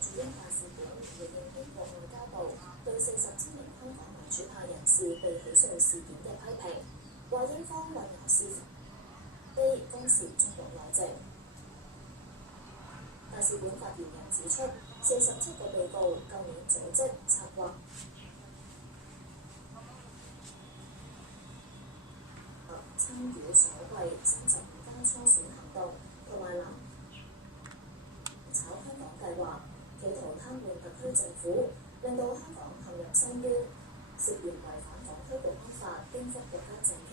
駐英大使館回應英國外交部對47名香港民主派人士被起訴事件嘅批評，話英方混淆是非，干涉中國內政。大使館發言人指出，47個被告舊年組織策劃參與所謂35+初選行動同埋攬炒香港計劃，企圖癱瘓特區政府，令到香港陷入深淵，涉嫌違反港區國安法，顛覆國家政權。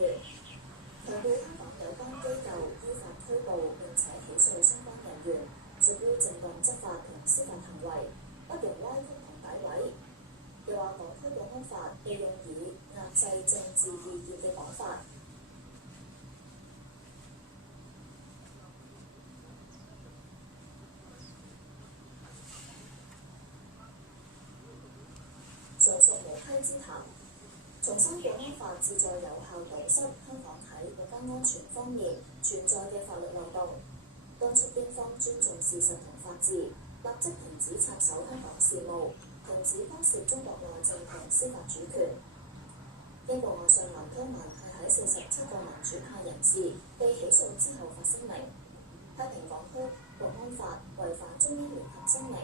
強調香港有關機構依法拘捕並且起訴相關人員，屬於正當執法同司法行為，不容歪曲同詆毀。又話港區國安法利用以壓制政治意見嘅講法，上述無稽之談。重申國安法旨在有效堵塞香港喺國家安全方面存在嘅法律漏洞，敦促英方尊重事實同法治，立即停止插手香港事務，停止干涉中國內政同司法主權。英國外相林高文係喺47個民主派人士被起訴之後發聲明，批評港區國安法違反中英聯合聲明，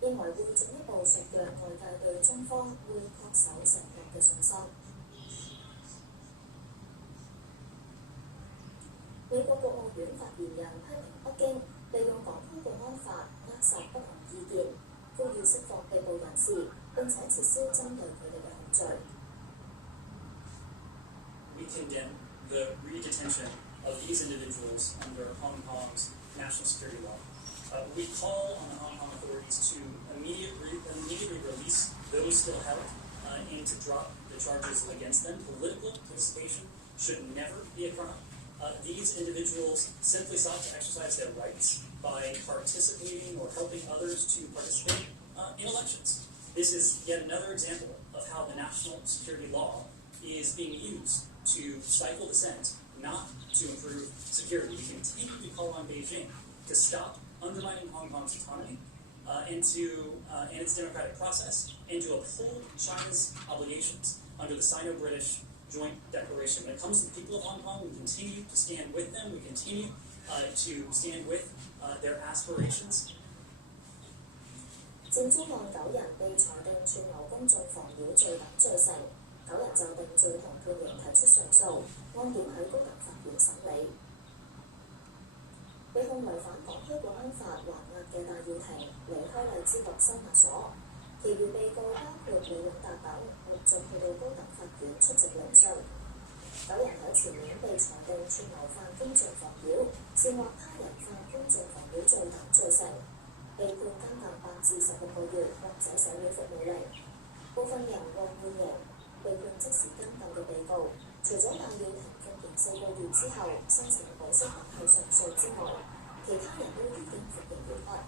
認為會進一步削弱外界對中方會恪守承諾嘅信心。美國國務院發言人批評北京利用港區國安法扼殺不同意見，呼籲釋放被捕人士，並且撤銷針對佢哋嘅控罪。We condemn the re-detention of these individuals under Hong Kong's national security law. We call on the Hong Kong authorities to immediately release those still held and to drop the charges against them. Political participation should never be a crime. These individuals simply sought to exercise their rights by participating or helping others to participate in elections. This is yet another example of how the national security law is being used to stifle dissent, not to improve security. We continue to call on Beijing to stop undermining Hong Kong's autonomy and its democratic process, and to uphold China's obligations under the Sino-British Joint Declaration. When it comes to the people of Hong Kong, we continue to stand with them. We continue to stand with their aspirations. 佔中案9人被裁定串謀公眾妨擾罪等罪成，9人就定罪同判刑提出上訴，案件喺高等法院審理。被控違反港區國安法還押嘅戴耀廷離開荔枝角收押所，其餘被告包括李永達等，陸續去到高等法院出席聆訊。9人喺前年被裁定串謀犯公眾妨擾、煽惑他人犯公眾妨擾罪等罪成，被判監禁8至16個月或者社會服務令。部分人獲緩刑。被判即時監禁嘅被告，除咗戴耀廷服刑4個月之後申請保釋等候上訴之外，其他人都已經服刑完畢。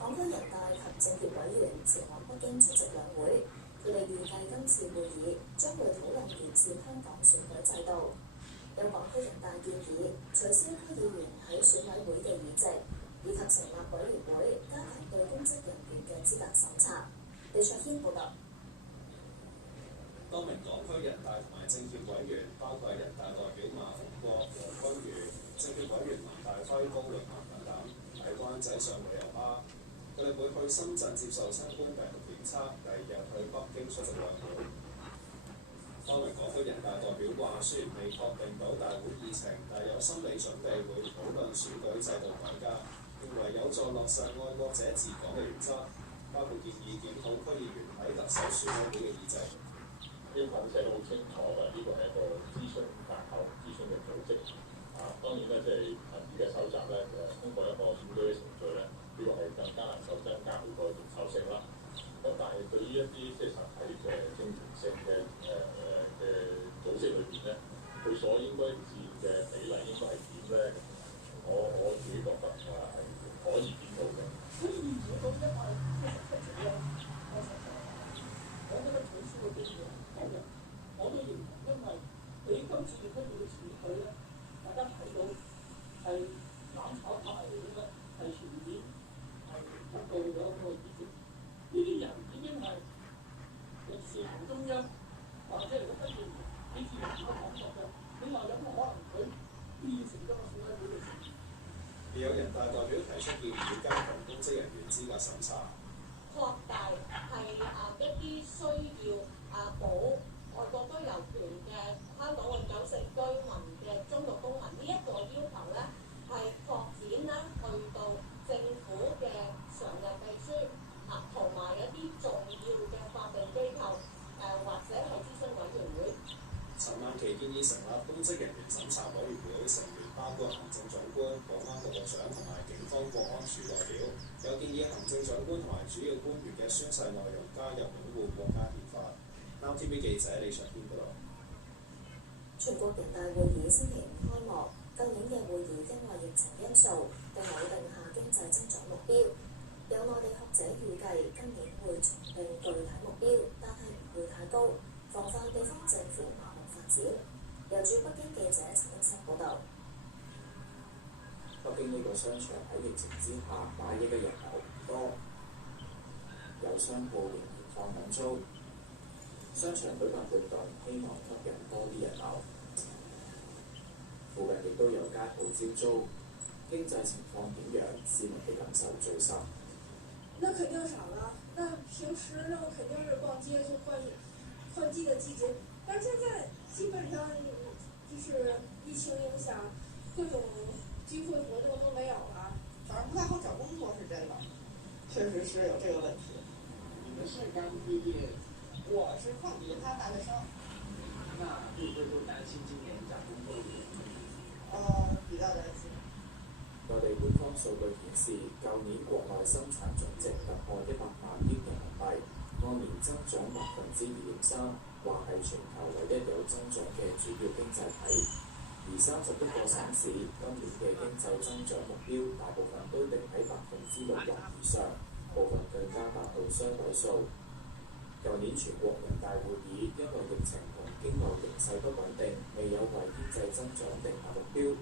港區人大及政協委員前往北京出席兩會，佢哋預計今次會議將會討論完善香港選舉制度。有港區人大建議取消區議員喺選委會嘅議席，以及成立委員會加強對公職人員嘅資格審查。李卓軒報導。多名港區人大同埋政協委員，包括人大代表馬逢國、黃均瑜、政協委員林大輝、高永文等等，喺灣仔上旅遊巴。佢哋會去深圳接受新冠病毒檢測，第2日去北京出席兩會。多名港區人大代表話，雖然未確定到大會議程，但有心理準備會討論選舉制度改革，認為有助落實愛國者治港嘅原則，包括建議檢討區議員喺特首選委會嘅議席。英文寫得好清楚嘅，呢個係一個諮詢架構、諮詢嘅組織。當然咧，即係民意嘅搜集咧，通過一個選舉嘅程序咧，呢個係更加能夠增加佢個認受性啦。咁但係對於一啲即係實體嘅政權性嘅組織裏邊咧，佢所應該佔嘅比例應該係點咧？我自己覺得係可以檢討嘅。可以檢討一下即係出嚟啦，我覺得取消嘅機會係嘅，我都認同，因為你今次嘅區議會選舉咧，大家睇到係攬炒派嚟嘅，係出建議加強公職人員資格審查，擴大係一啲需要保外國居留權嘅香港永久性居民嘅中國公民呢一個要求咧，係擴展啦去到政府嘅常任秘書同埋一啲重要嘅法定機構或者係諮詢委員會。陳曼琪建議成立公職人員審查委員會，成員包括行政長官、保安局局長同埋警方國安處代表。有建議行政長官同埋主要官員嘅宣誓內容加入擁護國家憲法。Now TV 記者李長軒報導。全國人大會議星期五開幕，舊年嘅會議因為疫情因素，並冇定下經濟增長目標。有內地學者預計今年會重定具體目標，但係唔會太高，防範地方政府盲目發展。由駐北京記者陳德生報導。北京呢個商場喺疫情之下買嘢嘅人流唔多，有商鋪仍然放緊租。商場舉辦活動，希望吸引多啲人流。附近亦都有街鋪招租，經濟情況點樣？市民嘅感受最深。那肯定少了。那平時那我肯定是逛街就換季的季節，但是現在基本上就是疫情影響，各種聚會活動都沒有了。反正不太好找工作是真的，確實是有這個問題。你們是剛畢業？我是快畢業，他是大學生。那會不會都擔心今年找工作？比較擔心。內地官方數據顯示，舊年國內生產總值突破100萬億人民幣，按年增長2.3%，話係全球唯一有增長嘅主要經濟體。而31個省市今年嘅經濟增長目標，大部分都定喺6%以上，部分更加達到雙位數。舊年全國人大會議因為疫情同經貿形勢不穩定，未有為經濟增長定下目標。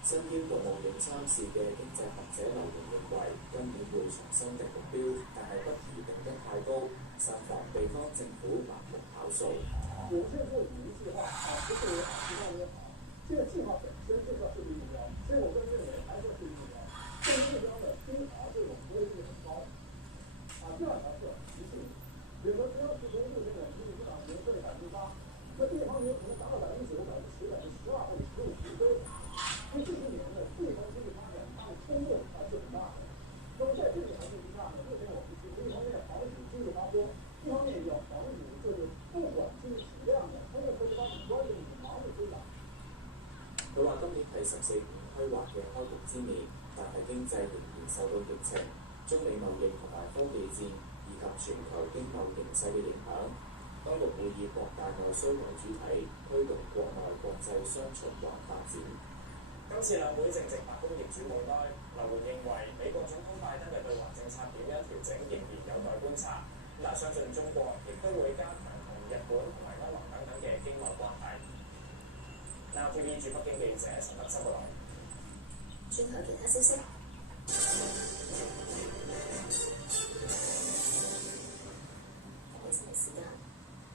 身兼國務院參事嘅經濟學者劉榮認為，今年會重新定目標，但係不宜定得太高，慎防地方政府盲目跑數。有些是你的計劃不是我計劃也好，這個計劃本身就是要設立目標，所以我個人認為還是要設立目標。這個目標的通常這種波動率很高。第二條是提示，比如說只要是從目前的经济增長比如設立8%，那這方面可能達到9%、10%、12%或者15%都有。因為這些年的地方經濟發展，它的衝動還是很大的。那麼在這個環境之下呢，目前我們是一方面防止經濟發瘋，一方面要防止就是不管經濟體量的通貨膨脹關鍵是盲目增長。佢話今年係14五規劃嘅開局之年，但係經濟仍然受到疫情、中美貿易同埋科技戰以及全球經貿形勢嘅影響。當局會以擴大內需為主體，推動國內國際雙循環發展。今次兩會正值白宮易主冇耐，劉榮認為美國總統拜登嘅對華政策點樣調整仍然有待觀察，但相信中國亦都會加強同日本同埋歐盟等等嘅經貿關係。Now TV 駐北京記者陳德生報道。轉頭其他消息。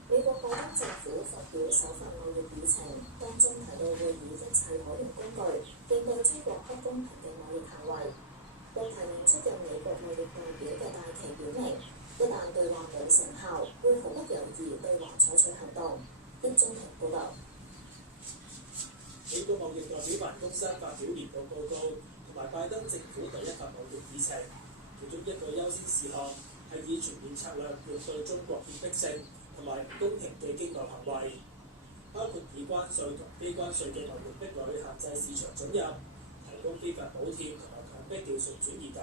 美國拜登政府發表首份貿易議程，當中提到會以一切可用工具應對中國不公平嘅貿易行為。獲提名出任美國貿易代表嘅戴琪表明，一旦對話冇成效，會毫不猶豫對華採取行動。葉中庭報導。美國貿易代表辦公室發表年度報告同埋拜登政府第一份貿易議程，其中一個優先事項係以全面策略應對中國脅迫性同埋唔公平嘅經貿行為，包括以關稅同非關稅嘅貿易壁壘限制市場准入，提供非法補貼同埋強迫技術轉移等。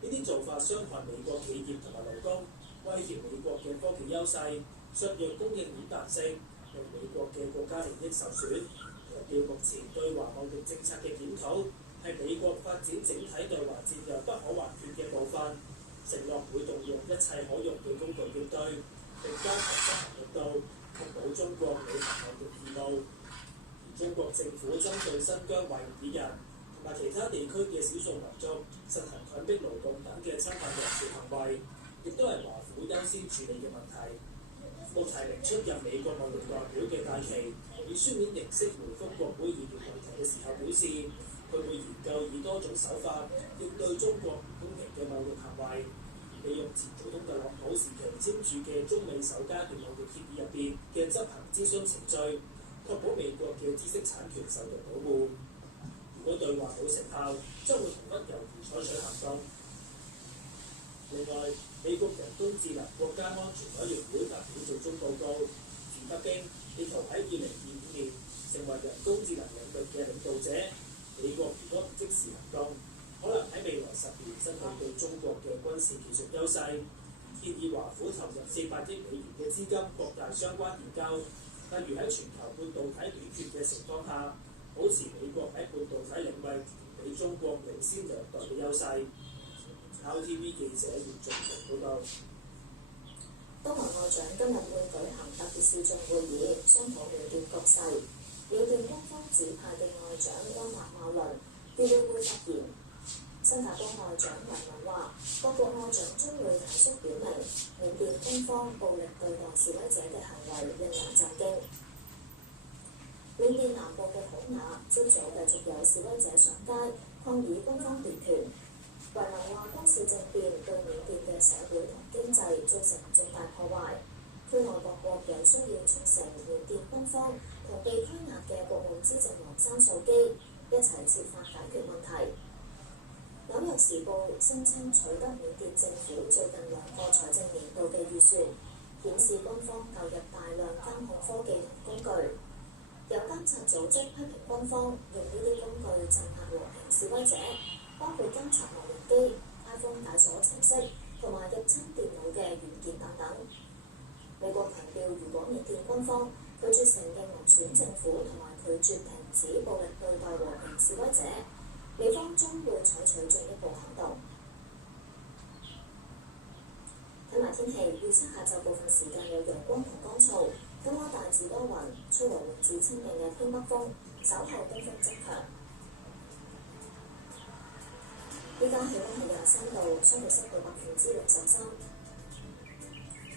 呢啲做法傷害美國企業同埋勞工，威脅美國嘅科技優勢，削弱供應鏈彈性，令美國嘅國家利益受損。強調目前對華貿易政策嘅檢討係美國發展整體對華戰略不可或缺嘅部分，承諾會動用一切可用嘅工具應對，並加強執行力度，確保中國履行貿易義務。而中國政府針對新疆維吾爾人同埋其他地區嘅少數民族實行強迫勞動等嘅侵犯人權行為，亦都係華府優先處理嘅問題。獲提名出任美國貿易代表嘅戴琪以書面形式回覆國會議員問題嘅時候表示，佢會研究以多種手法應對中國唔公平嘅貿易行為，而利用前總統特朗普時期簽署嘅中美首階段貿易協議入邊嘅執行諮詢程序，確保美國嘅知識產權受到保護。如果對話冇成效，將會毫不猶豫採取行動。另外，美國人工智能國家安全委員會發表最終報告，指北京企圖喺2025年成為人工智能領域嘅領導者。美國如果唔即時行動，可能喺未來10年失去對中國嘅軍事技術優勢。建議華府投入400億美元嘅資金擴大相關研究，例如喺全球半導體短缺嘅情況下，保持美國喺半導體領域比中國領先2代嘅優勢。RTV 記者葉俊平報道。東盟外長今日會舉行特別視像會議，商討緬甸局勢。緬甸軍方指派嘅外長安納馬倫預料會發言。新加坡外長維文話，各國外長將會提出表明，緬甸軍方暴力對待示威者嘅行為令人震驚。緬甸南部嘅好雅朝早繼續有示威者上街抗議軍方奪權。維文話，軍事政變對緬甸嘅社會同經濟造成重大破壞，區內各國有需要促成緬甸軍方同被拘押嘅國務資政王三素基一齊設法解決問題。紐約時報聲稱取得緬甸政府最近2個財政年度嘅預算，顯示軍方購入大量監控科技同工具。有監察組織批評軍方用呢啲工具鎮壓和平示威者，包括監察無人機、iPhone 解鎖程式同埋入侵電腦嘅軟件等等。美國強調，如果緬甸軍方拒絕承認民選政府同埋拒絕停止暴力對待和平示威者，美方將會採取進一步行動。睇埋天氣，預測下晝部分時間有陽光同乾燥，今晚大致多雲，吹和緩至清勁嘅偏北風，稍後東風增強。依家氣溫係23度，相對濕度63%，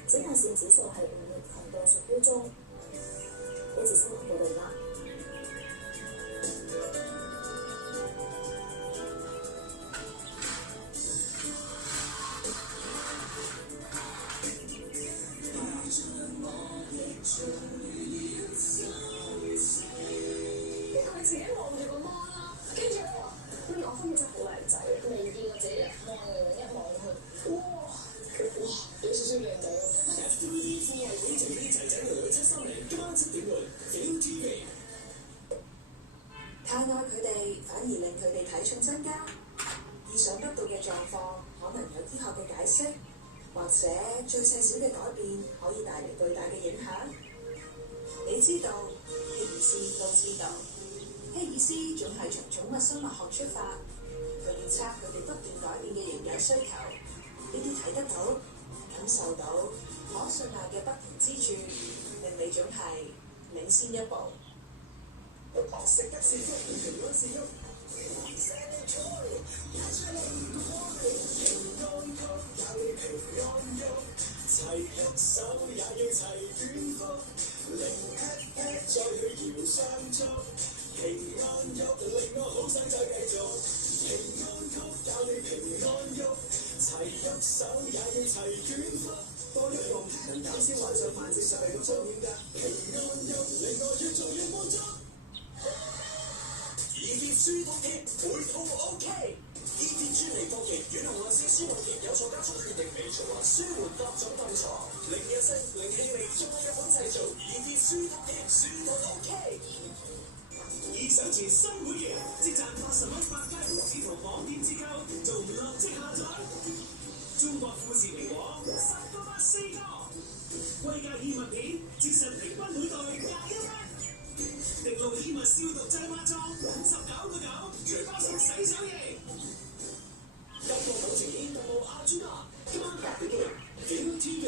紫外線指數係5，強度屬於中。呢次新聞報道啦。太愛佢哋，反而令佢哋體重增加。意想不到嘅狀況，可能有醫學嘅解釋，或者最細小嘅改變可以帶嚟巨大嘅影響。你知道，希爾斯都知道。希爾斯總係從寵物生物學出發，佢預測佢哋不斷改變嘅營養需求。呢啲睇得到、感受到、可信賴嘅不同之處，令你總係領先一步。食得是福，平安是福。平安曲教你平安喐，齊喐手也要齊捲福，零劈劈再去搖雙足，平安喐令我好想再繼續。平安曲教你平安喐，齊喐手也要齊捲福，多喐動能減少患上慢性疾病嘅風險㗎。平安喐令我越做越滿足。耳貼舒服貼，每套 OK。耳貼專利放液，軟紅外線舒服液有助加速血液微循環，舒緩各種痛楚。零日式、零氣味，仲係日本製造。耳貼舒服貼，舒到 OK。已上傳新會員，即賺80蚊8雞，只同網店折扣，仲唔立即下載？中國富士蘋果10個8 4個，貴價衣物片，折實平均每袋21蚊。滴露衣物消毒劑抹裝59個9，除包送洗手液。今個保情煙特務阿朱娜，今晚8點半，ViuTV。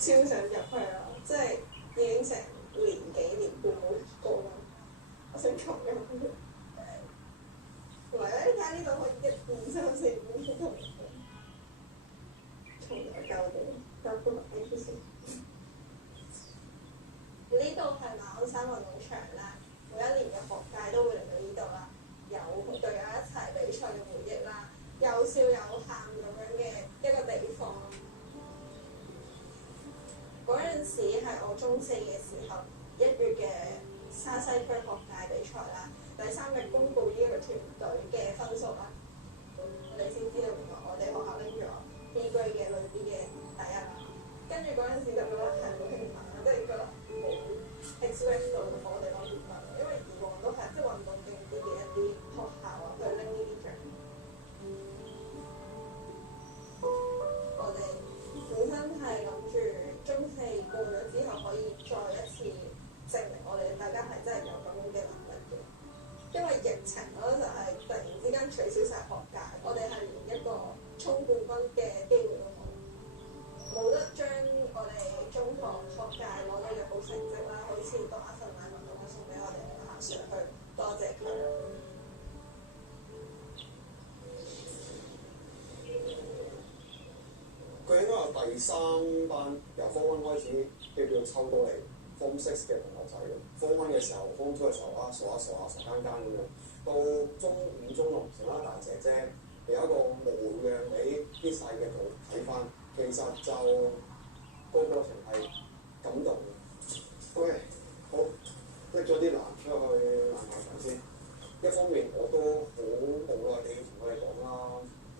超想入去啊！即係已經成年幾年半冇過啦，我想求入去。嚟啦！你睇山運動場啦，每一年嘅學界都會嚟到呢度啦，有隊友一齊比賽嘅回憶啦，有笑有喊咁樣嘅一個地方。嗰陣時係我中4嘅時候，1月嘅沙西區學界比賽啦，第3日公佈呢一個團隊嘅分數啦，我哋先知道原來我哋學校拎咗 B 區嘅裏邊嘅第1啦。跟住嗰陣時就覺得係好興奮啦，即係覺得冇 expect 到我哋攞冠軍，因為以往都係即係運動競技嘅一啲學校啊去拎呢啲獎。我哋本身係諗住中4過咗之後可以再一次證明我哋大家係真係有咁樣嘅能力嘅，因為疫情嗰陣就係突然之間取消晒學界，我哋係連一個衝冠軍嘅機會都冇。冇得將我哋中學學界攞到嘅好成績啦，好似讀一份禮物咁樣送俾我哋下 Sir 去多謝佢。佢應該有第3班由 Form 1開始叫抽到嚟 Form 6嘅同學仔嘅。Form 1嘅時候 ，Form 2嘅時候啊，傻更更咁樣。到中5、中6成啦大姐姐，有一個模樣俾啲細嘅組睇翻。其實就個過程係感動嘅。OK， 好，拎咗啲難出去難下場先。一方面我都好無奈地同佢哋講啦，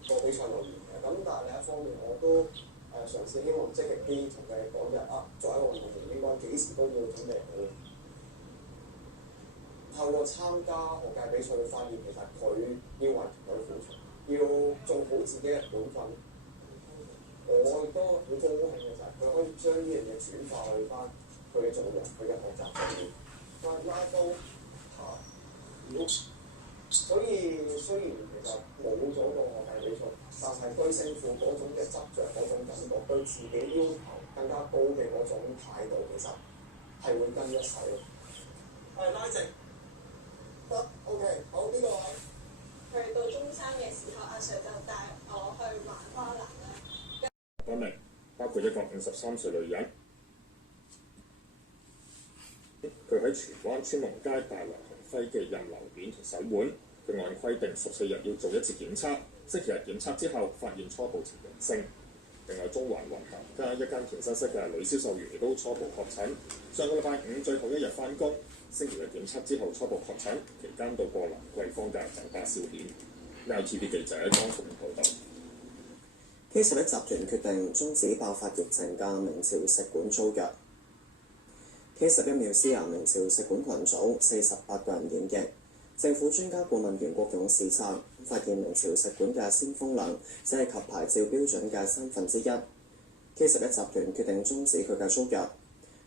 個比賽就完嘅。咁但係另一方面我都嘗試希望積極啲同佢哋講就啊，作為一個運動員應該幾時都要準備好。透過參加學界比賽，會發現其實佢要為團隊付出，要做好自己嘅本分。我亦都好高興嘅就係佢可以將呢樣嘢轉化去翻佢嘅做人，佢嘅學習上面。但係拉刀所以雖然其實冇咗個學界比賽，但係對勝負嗰種嘅執着、嗰種感覺，對自己要求更加高嘅嗰種態度，其實係會跟一齊咯。係拉直，得 OK， 好呢個位。去到中3嘅時候，阿 Sir 就帶我去萬花欄啦。8名，包括一個53歲女人，佢喺荃灣川龍街大圍鴻輝嘅印樓面同手腕，佢按規定14日要做一次檢測，星期日檢測之後發現初步呈陽性。另外，中環雲咸街一間健身室嘅女銷售員亦都初步確診。上個禮拜5最後一日返工，星期日檢測之後初步確診，期間到過蘭桂坊嘅酒吧消遣。LTV 記者江鳳報道。K11 集團決定終止爆發疫情嘅明朝食館租約。K11 妙思亞明朝食館群組48個人染疫，政府專家顧問袁國勇視察，發現明朝食館嘅鮮風量只係及牌照標準嘅1/3。K11 集團決定終止佢嘅租約，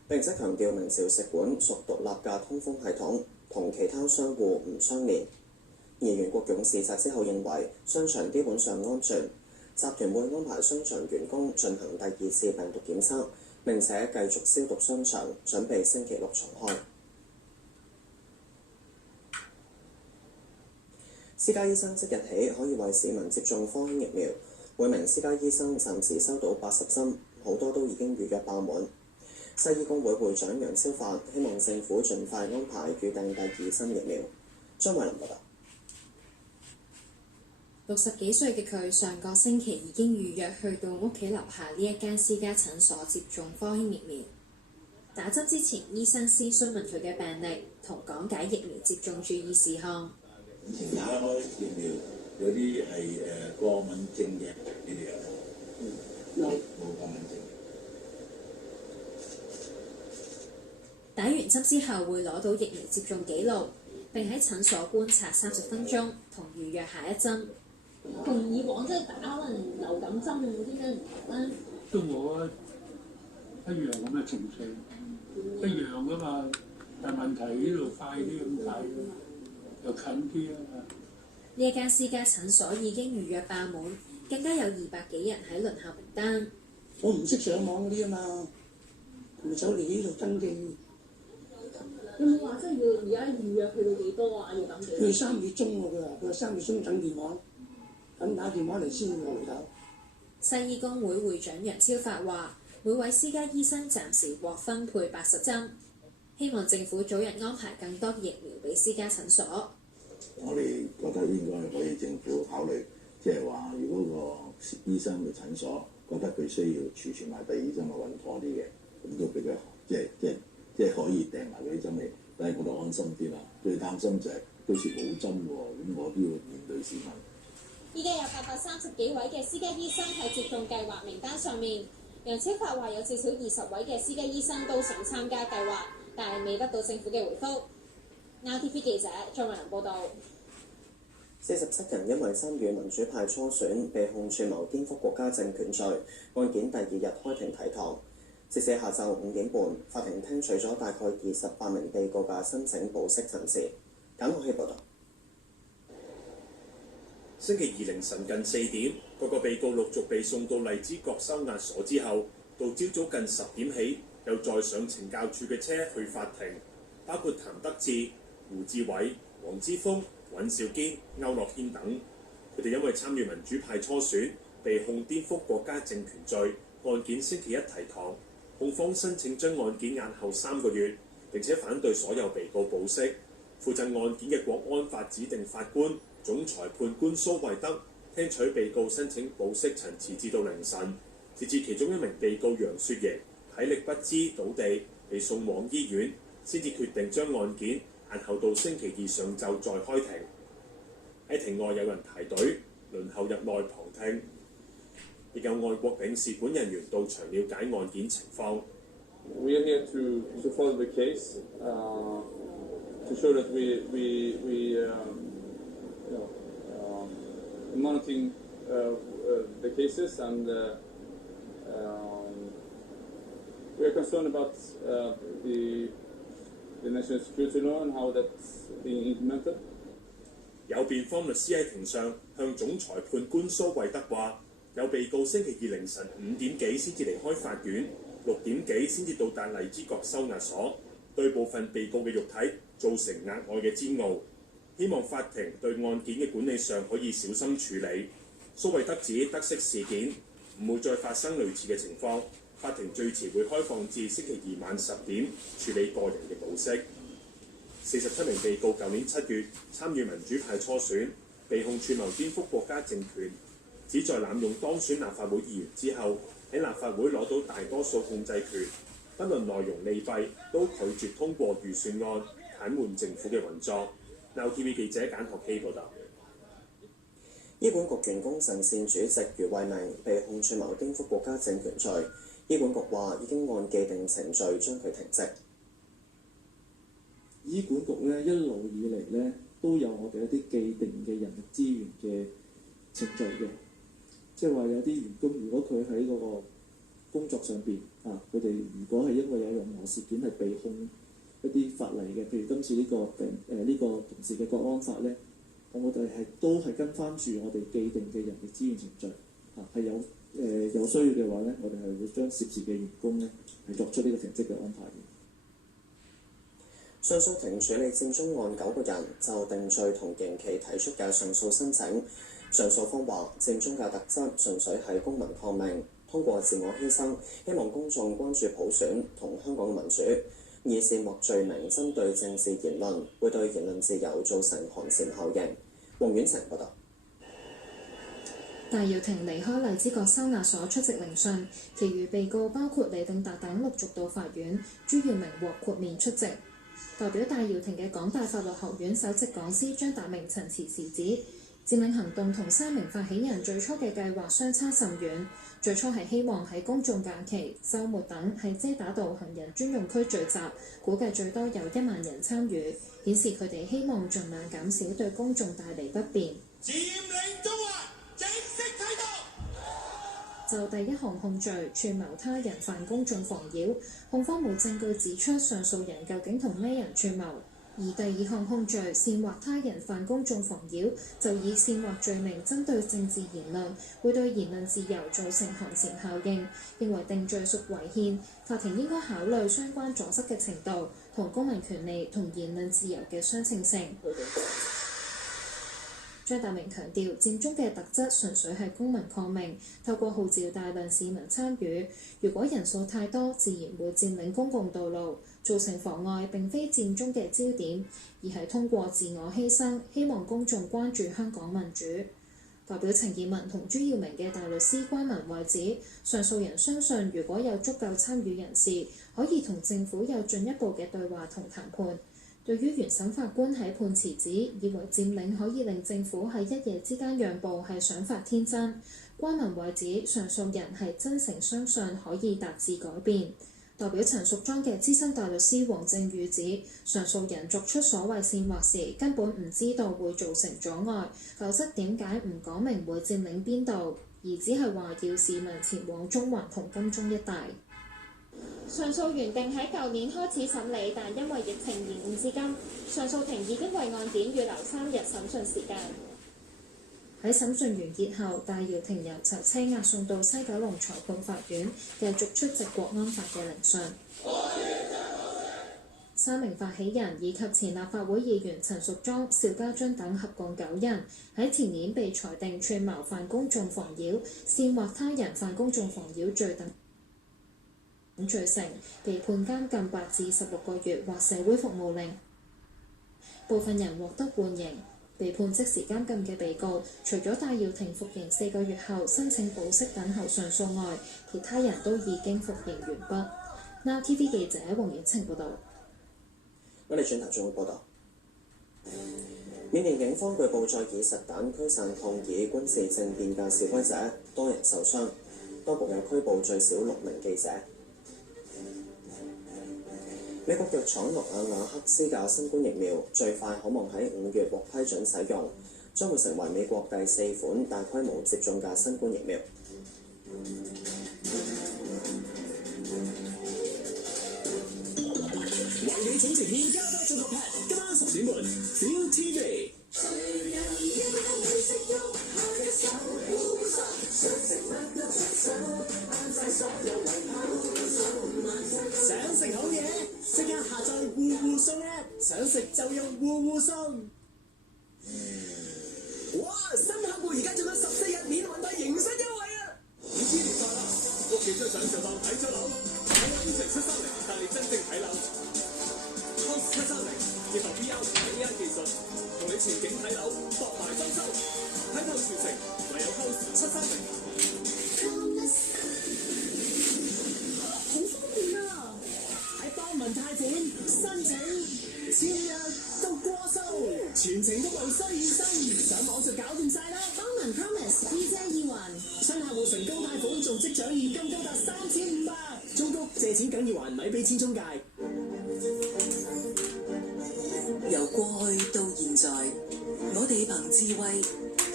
並且強調明朝食館屬獨立嘅通風系統，同其他商戶唔相連。而袁國勇視察之後認為商場基本上安全，集團會安排商場員工進行第2次病毒檢測，並且繼續消毒商場，準備星期6重開。私家醫生即日起可以為市民接種科興疫苗，每名私家醫生暫時收到80針，好多都已經預約爆滿。西醫工會會長楊超發希望政府盡快安排預訂第2針疫苗。張慧琳報道。60幾歲嘅佢上個星期已經預約去到屋企樓下呢一間私家診所接種科興疫苗。打針之前，醫生先詢問佢嘅病歷，同講解疫苗接種注意事項。打開疫苗有啲係過敏症嘅，呢啲有冇過敏症？打完針之後會攞到疫苗接種記錄，並喺診所觀察30分鐘，同預約下一針。同以往即係打可能流感針有冇啲咩唔同咧？都冇啊，一樣咁嘅程序，一樣噶嘛。但問題呢度快啲咁解，又近啲啊嘛。呢一間私家診所已經預約爆滿，更加有200幾人喺輪候名單。我唔識上網嗰啲啊嘛，唔走嚟呢度登記。有冇話即係要而家預約去到幾多啊？要等幾？佢3月中喎，佢話3月中等電話。咁打電話嚟先嚟到。西醫工會會長楊超發話：每位私家醫生暫時獲分配80針。希望政府早日安排更多疫苗俾私家診所。我哋覺得應該可以政府考慮，即係話如果個醫生嘅診所覺得佢需要儲存埋第二針嘅穩妥啲嘅，咁都俾佢即係可以訂埋嗰啲針嚟，但係覺得安心啲啦。最擔心就係到時冇針喎，咁我都要面對市民。依家有830幾位嘅私家醫生喺接種計劃名單上面。楊超發話有至少20位嘅私家醫生都想參加計劃，但係未得到政府嘅回覆。Now TV 記者張慧玲報導。47人因為參與民主派初選被控串謀顛覆國家政權罪，案件第2日開庭提堂。截至下晝5點半，法庭聽取咗大概28名被告嘅申請保釋陳詞。簡學希報導。星期二凌晨近4點，各個被告陸續被送到荔枝角收押所之後，到朝早近10點起，又再上懲教處嘅車去法庭，包括譚德志、胡志偉、黃之鋒、尹兆堅、區諾軒等。佢哋因為參與民主派初選，被控顛覆國家政權罪，案件星期一提堂。控方申請將案件押後3個月，並且反對所有被告保釋。負責案件嘅國安法指定法官總裁判官蘇惠德聽取被告申請保釋陳詞至到凌晨，直至其中一名被告楊雪瑩體力不支倒地，被送往醫院，先至決定將案件押後到星期2上晝再開庭。喺庭外有人排隊輪候入內旁聽，亦有外國領事館人員到場了解案件情況。We are here to follow the case, to show that we monitoring the cases, and we are concerned about the national security law and how that's being implemented. 有辯方律師喺庭上向總裁判官蘇惠德話，有被告星期二凌晨5點幾先至離開法院，6點幾先至到達荔枝角收押所，對部分被告嘅肉體造成額外嘅煎熬。希望法庭對案件嘅管理上可以小心處理。蘇惠德指得悉事件唔會再發生類似嘅情況，法庭最遲會開放至星期2晚10點處理個人嘅保釋。47名被告舊年7月參與民主派初選，被控串謀顛覆國家政權，旨在濫用當選立法會議員之後，喺立法會攞到大多數控制權，不論內容利弊，都拒絕通過預算案，癱瘓政府嘅運作。Now TV 記者簡學希報導。醫管局員工陣線主席余慧明被控串謀顛覆國家政權罪，醫管局話已經按既定程序將佢停職。醫管局咧一路以嚟咧都有我哋一啲既定嘅人力資源嘅程序嘅，即係話有啲員工如果佢喺嗰個工作上邊佢哋如果係因為有任何事件係被控一啲法例嘅，譬如今次呢個同事嘅國安法咧，我哋都係跟翻住我哋既定嘅人力資源程序係有需要嘅話咧，我哋係會將涉事嘅員工咧係作出呢個停職嘅安排嘅。上訴庭處理佔中案9個人就定罪同刑期提出嘅上訴申請。上訴方話，佔中嘅特質純粹係公民抗命，通過自我犧牲，希望公眾關注普選同香港嘅民主。以煽惑罪名針對政治言論，會對言論自由造成寒蟬效應。黃婉晴報道。戴耀廷離開荔枝角收押所出席聆訊，其餘被告包括李定達等陸續到法院，朱耀明獲豁免出席。代表戴耀廷嘅港大法律學院首席講師張達明陳詞時指，佔領行動同3名發起人最初嘅計劃相差甚遠，最初係希望喺公眾假期、週末等喺遮打道行人專用區聚集，估計最多有1萬人參與，顯示佢哋希望盡量減少對公眾帶嚟不便。佔領中環，正式啟動。就第一項控罪串謀他人犯公眾妨擾，控方冇證據指出上訴人究竟同咩人串謀。而第2項控罪煽惑他人犯公眾妨擾，就以煽惑罪名針對政治言論，會對言論自由造成寒蟬效應，認為定罪屬違憲，法庭應該考慮相關阻塞嘅程度同公民權利同言論自由嘅相稱性。張達明強調，佔中嘅特質純粹係公民抗命，透過號召大量市民參與，如果人數太多，自然會佔領公共道路，造成妨礙並非佔中嘅焦點，而係通過自我犧牲，希望公眾關注香港民主。代表陳健民同朱耀明嘅大律師關文慧指，上訴人相信如果有足夠參與人士，可以同政府有進一步嘅對話同談判。對於原審法官喺判詞指以為佔領可以令政府喺一夜之間讓步係想法天真，關文慧指上訴人係真誠相信可以達至改變。代表陳淑莊嘅資深大律師黃正宇指，上訴人作出所謂煽惑時根本唔知道會造成阻礙，否則點解唔講明會佔領邊度，而只係話要市民前往中環同金鐘一帶。上訴原定喺舊年開始審理，但因為疫情延誤至今，上訴庭已經為案件預留3日審訊時間。喺審訊完結後，戴耀廷由囚車押送到西九龍裁判法院，繼續出席國安法嘅聆訊。3名發起人以及前立法會議員陳淑莊、邵家臻等合共9人，喺前年被裁定串謀犯公眾妨擾、煽惑他人犯公眾妨擾罪等罪成，被判監禁8至16個月或社會服務令。部分人獲得緩刑。被判即時監禁嘅被告，除咗戴耀廷服刑4個月後申請保釋等候上訴外，其他人都已經服刑完畢。Now TV 記者黃婉晴報導。我哋轉頭仲會報導，緬甸警方據報再以實彈驅散抗議軍事政變嘅示威者，多人受傷，當局有拘捕最少6名記者。美國藥廠諾亞瓦克斯嘅新冠疫苗最快可望喺5月獲批准使用，將會成為美國第4款大規模接種嘅新冠疫苗。為你請呈獻加多咗個 pad， 今晚10點半 Feel TV。想食好嘢，即刻下載戶戶送 app， 想食就用戶戶送。哇！新客戶而家仲有14日免運費迎新優惠啊！5年快啦，屋企張相就當睇咗樓，我話 730帶你真正睇樓。House 730結合 VR 同 AI 技術，同你全景睇樓，博埋裝修，睇透全城，唯有 House 730。問貸款、申請、簽約到過數，全程都無需現金，上網就搞掂晒啦！幫民 Promise 依遮意還，新客戶成功貸款仲即獎現金高達3500，中谷借錢梗要還，咪俾錢中介。由過去到現在，我哋憑智慧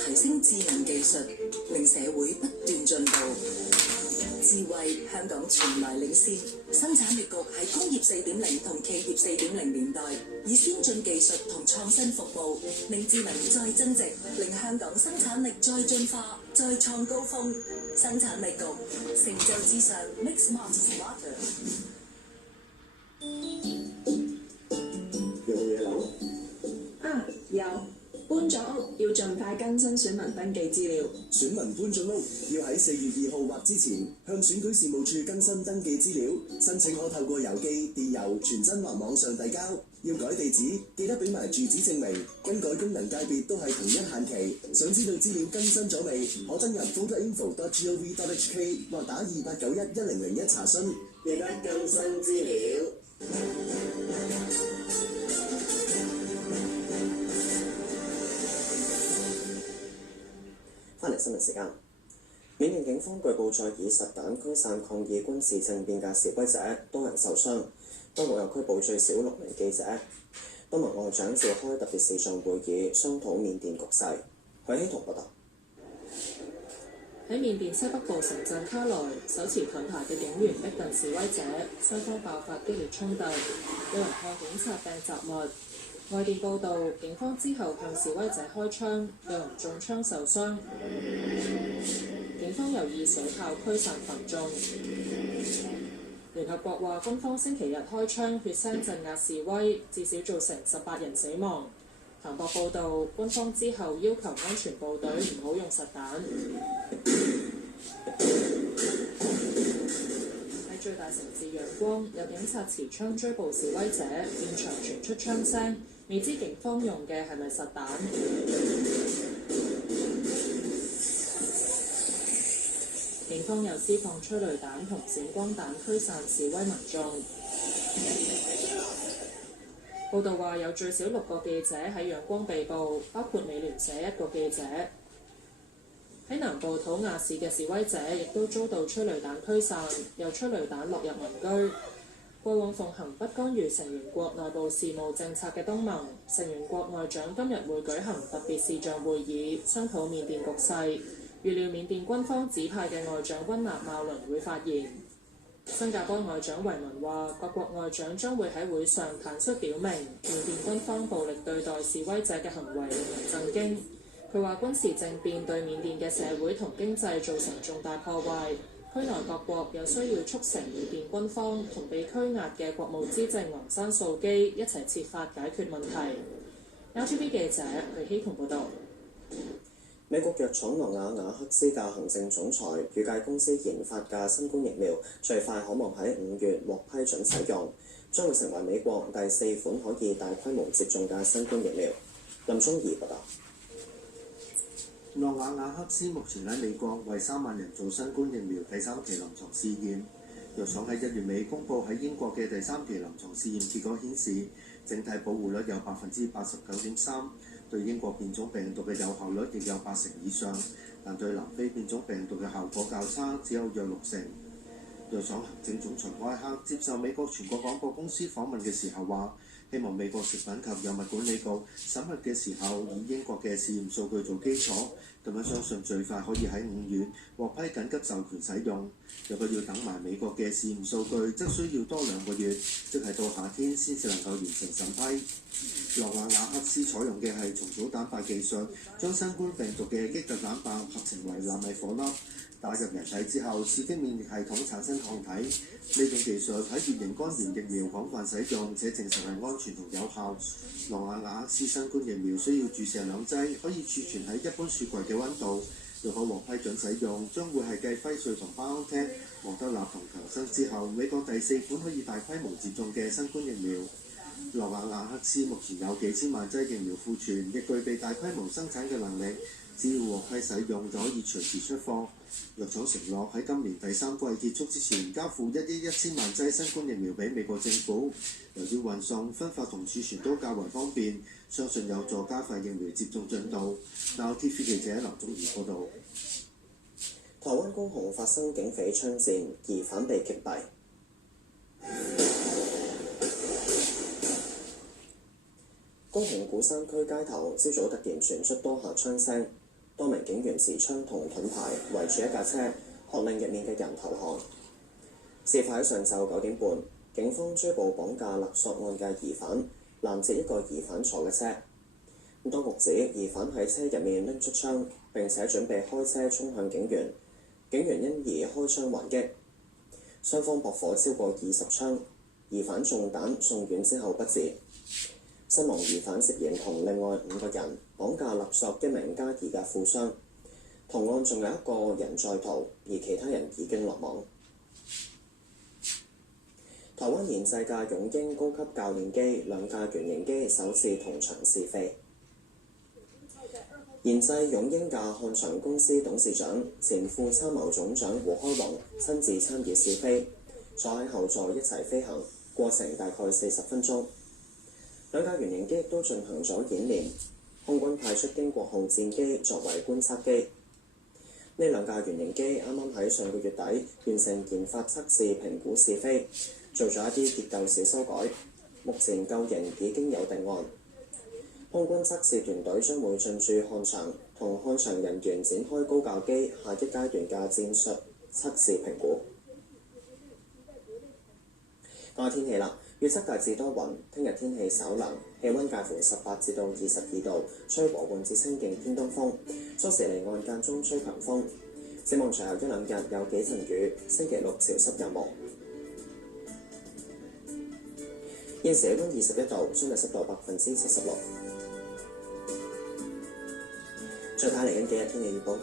提升智能技術，令社會不斷進步。智慧香港全賴領先，生產力局喺工業4.0同企業4.0年代，以先進技術同創新服務，令智能再增值，令香港生產力再進化，再創高峰。生產力局成就至上 ，Make Smart Smarter。有冇嘢諗？啊，有。搬咗屋要盡快更新選民登記資料。選民搬咗屋要喺4月2號或之前向選舉事務處更新登記資料，申請可透過郵寄、電郵、傳真或網上遞交。要改地址，記得俾埋住址證明。更改功能界別都係同一限期。想知道資料更新咗未？可登入 voterinfo.gov.hk 或打28911001查詢。記得更新資料。翻嚟新聞時間，緬甸警方據報再以實彈驅散抗議軍事政變嘅示威者，多人受傷。當局又拘捕最少6名記者。多名外長召開特別視像會議，商討緬甸局勢。許希彤報道。喺緬甸西北部城鎮卡萊，手持盾牌嘅警員逼近示威者，雙方爆發激烈衝突，有人向警察掟雜物。外電報道，警方之後向示威者開槍，有人中槍受傷。警方又以水炮驅散群眾。聯合國話，軍方星期日開槍血腥鎮壓示威，至少造成18人死亡。彭博報導，軍方之後要求安全部隊唔好用實彈。喺最大城市陽光，有警察持槍追捕示威者，現場傳出槍聲，未知警方用嘅係咪實彈？警方又施放催淚彈同閃光彈驅散示威民眾。報道話有最少6個記者喺陽光被捕，包括美聯社1個記者。喺南部土瓦市嘅示威者亦都遭到催淚彈驅散，有催淚彈落入民居。過往奉行不干預成員國內部事務政策嘅東盟成員國外長今日會舉行特別視像會議，商討緬甸局勢。預料緬甸軍方指派嘅外長溫納茂倫會發言。新加坡外長維文話，各國外長將會喺會上坦率表明，緬甸軍方暴力對待示威者嘅行為令人震驚。佢話軍事政變對緬甸嘅社會同經濟造成重大破壞，區內各國有需要促成緬甸軍方同被拘押嘅國務資政昂山素基一齊設法解決問題。RTB 記者許希彤報導。美國藥廠諾瓦克斯嘅行政總裁預計公司研發嘅新冠疫苗最快可望喺5月獲批准使用，將會成為美國第4款可以大規模接種嘅新冠疫苗。林宗儀報道。諾瓦克斯目前喺美國為3萬人做新冠疫苗第3期臨床試驗。藥廠喺1月尾公佈喺英國嘅第3期臨床試驗結果顯示，整體保護率有89.3%，對英國變種病毒嘅有效率亦有80%以上，但對南非變種病毒嘅效果較差，只有約60%。藥廠行政總裁埃克接受美國全國廣播公司訪問嘅時候話，希望美國食品及藥物管理局審核嘅時候以英國嘅試驗數據做基礎，咁樣相信最快可以喺5月獲批緊急授權使用。如果要等埋美國嘅試驗數據，則需要多2個月，即係到夏天先至能夠完成審批。諾瓦克斯採用嘅係重組蛋白技術，將新冠病毒嘅棘突蛋白合成為納米顆粒，打入人體之後刺激免疫系統產生抗體。呢種技術喺乙型肝炎疫苗廣泛使用，且證實係安全同有效。諾瓦克斯新冠疫苗需要注射2劑，可以儲存喺一般雪櫃嘅溫度。若果獲批准使用，將會係繼輝瑞同BioNTech、莫德納同強生之後，美國第4款可以大規模接種嘅新冠疫苗。諾瓦克斯目前有幾千萬劑疫苗庫存，亦具備大規模生產嘅能力。只要獲批使用，就可以隨時出貨。藥廠承諾喺今年第3季結束之前，交付1億1000萬劑新冠疫苗俾美國政府。由於運送、分發同儲存都較為方便，相信有助加快疫苗接種進度。RTV 記者林宗儀報導。台灣高雄發生警匪槍戰，疑犯被擊斃。高雄古山區街頭朝早突然傳出多下槍聲，多名警員持槍同盾牌圍住一架車，喝令入面嘅人投降。事發喺上晝9點半，警方追捕綁架勒索案嘅疑犯，攔截一個疑犯坐嘅車。當局指疑犯喺車入面拎出槍，並且準備開車衝向警員，警員因而開槍還擊，雙方駁火超過20槍，疑犯中彈送院之後不治。身亡疑犯涉嫌同另外5個人綁架勒索一名家兒嘅富商，同案仲有一個人在逃，而其他人已經落網。台灣研製嘅勇鷹高級教練機2架原型機首次同場試飛。研製勇鷹嘅漢翔公司董事長、前副參謀總長胡開宏親自參與試飛，坐喺後座一齊飛行，過程大概40分鐘。2架原型機都進行咗演練，空軍派出經國號戰機作為觀測機。呢2架原型機啱啱喺上個月底完成研發測試評估試飛，做咗一啲結構小修改，目前構型已經有定案。空軍測試團隊將會進駐漢翔，同漢翔人員展開高教機下一階段嘅戰術測試評估。講下天氣啦，預測大致多雲，聽日天氣稍涼，氣温介乎18至到22度，吹和緩至清勁偏東風，初時離岸間中吹強風。展望隨後1-2日有幾陣雨，星期6潮濕有霧。現時氣温21度，相對濕度76%。再睇嚟緊幾日天氣預報。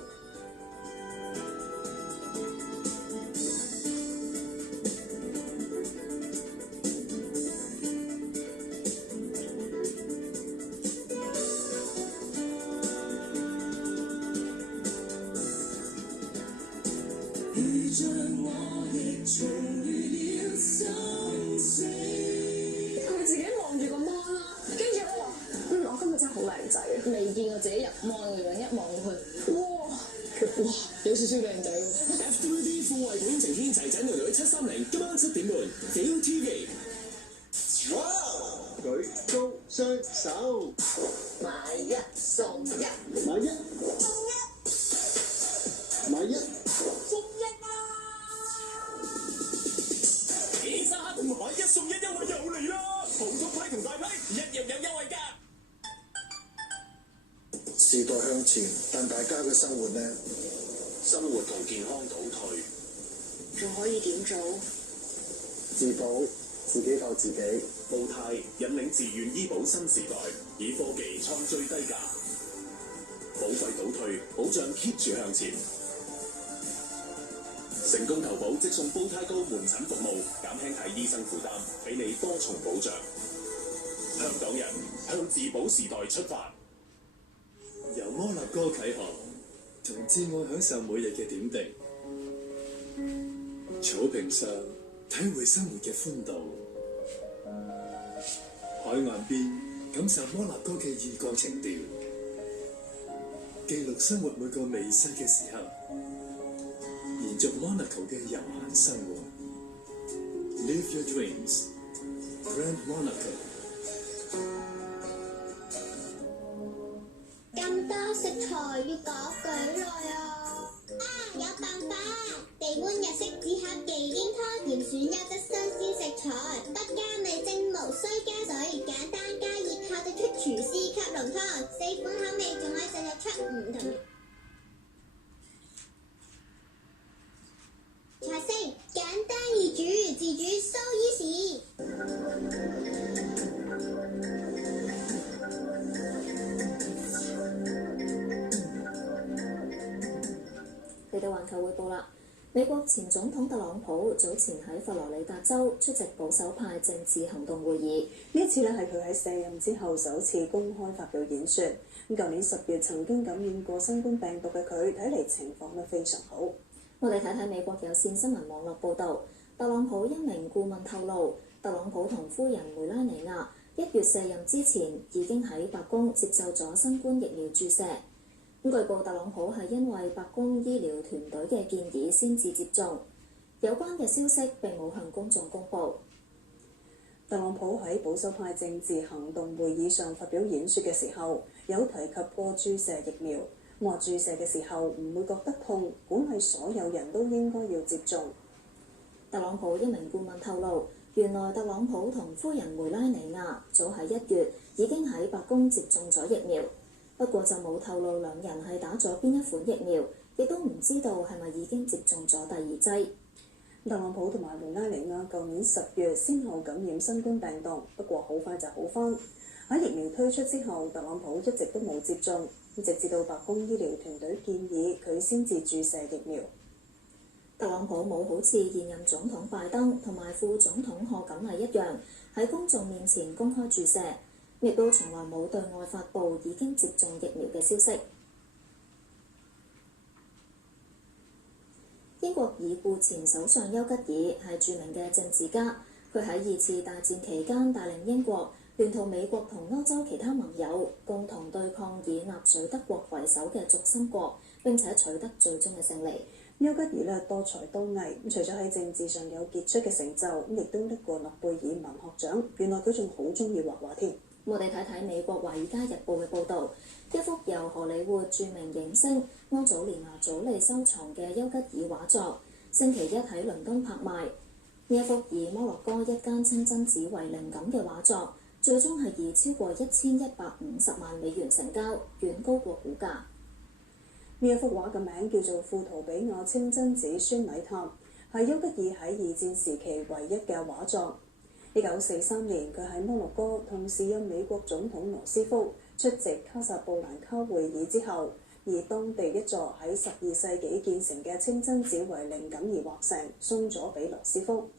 少少靚仔喎。FWD 富惠保險情牽齊仔女女730，今晚7點半，ViuTV。哇！舉高雙手，買一送一，買一買一送一啊！幾沙買一送一優惠又嚟啦！普通批同大批一樣有優惠㗎。時代向前，但大家嘅生活呢？生活同健康倒退，仲可以點做？自保，自己救自己。步泰引領自願醫保新時代，以科技創最低價，保費倒退，保障 keep 住向前。成功投保即送煲胎膏門診服務，減輕睇醫生負擔，俾你多重保障。香港人向自保時代出發。由摩納哥啟航，同摯愛享受每日嘅點滴。草坪上體會生活嘅歡度，海岸邊感受摩納哥嘅異國情調，記錄生活每個微細嘅時刻，延續 Monaco 嘅悠閒生活。Live your dreams, Grand Monaco。咁多食材要搞幾耐啊？有辦法！地灣日式紙盒忌廉湯，嚴選優質新鮮食材，不加味精，無需加水，簡單加熱泡就出廚師級濃湯，4款口味仲可以製作出唔同菜式，簡單易煮，自煮 so easy。嚟到環球匯報啦！美國前總統特朗普早前喺佛羅里達州出席保守派政治行動會議。呢次係佢喺卸任之後首次公開發表演說。咁舊年10月曾經感染過新冠病毒嘅佢，睇嚟情況都非常好。我哋睇睇美國有線新聞網絡報導，特朗普一名顧問透露，特朗普同夫人梅拉尼亞1月卸任之前已經喺白宮接受咗新冠疫苗注射。據報，特朗普係因為白宮醫療團隊嘅建議先至接種，有關嘅消息並冇向公眾公佈。特朗普喺保守派政治行動會議上發表演說嘅時候，有提及過注射疫苗，話注射嘅時候唔會覺得痛，鼓勵所有人都應該要接種。特朗普一名顧問透露，原來特朗普同夫人梅拉尼亞早喺1月已經喺白宮接種咗疫苗。不過就冇透露兩人係打咗邊一款疫苗，亦都唔知道係咪已經接種咗第2劑。特朗普同埋梅拉尼亞舊年10月先後感染新冠病毒，不過好快就好返。喺疫苗推出之後，特朗普一直都冇接種，直至到白宮醫療團隊建議佢先至注射疫苗。特朗普冇好似現任總統拜登同埋副總統賀錦麗一樣喺公眾面前公開注射。亦都從來冇對外發布已經接種疫苗嘅消息。英國已故前首相丘吉爾係著名嘅政治家，佢喺2次大戰期間帶領英國聯同美國同歐洲其他盟友共同對抗以納粹德國為首嘅軸心國，並且取得最終嘅勝利。丘吉爾多才多藝，除咗喺政治上有傑出嘅成就，亦都拎過諾貝爾文學獎。原來佢仲好中意畫畫添。我哋睇睇美國《華爾街日報》嘅報導，一幅由荷里活著名影星安祖蓮娜·祖莉收藏嘅丘吉爾畫作，星期一喺倫敦拍賣。呢一幅以摩洛哥一間清真寺為靈感嘅畫作，最終係以超過1150萬美元成交，遠高過估價。呢一幅畫嘅名叫做《庫圖比亞清真寺宣禮塔》，係丘吉爾喺2戰時期唯一嘅畫作。1943年，佢喺摩洛哥同時任美國總統羅斯福出席卡薩布蘭卡會議之後，以當地一座喺12世紀建成嘅清真寺為靈感而畫成，送咗俾羅斯福。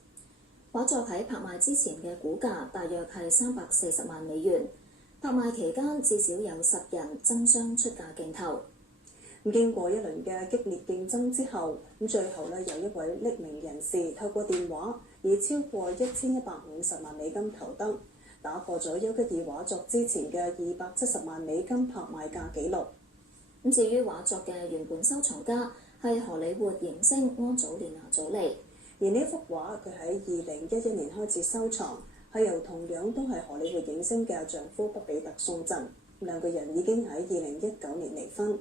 畫作喺拍賣之前嘅估價大約係340萬美元。拍賣期間至少有10人爭相出價競投。經過一輪嘅激烈競爭之後，最後有一位匿名人士透過電話以超過1150萬美金投得，打破咗丘吉爾畫作之前嘅270萬美金拍賣價紀錄。至於畫作嘅原本收藏家係荷里活影星安祖蓮娜·祖莉。而呢幅畫佢喺2011年開始收藏，係由同樣都係荷里活影星嘅丈夫畢比特送贈。兩個人已經喺2019年離婚。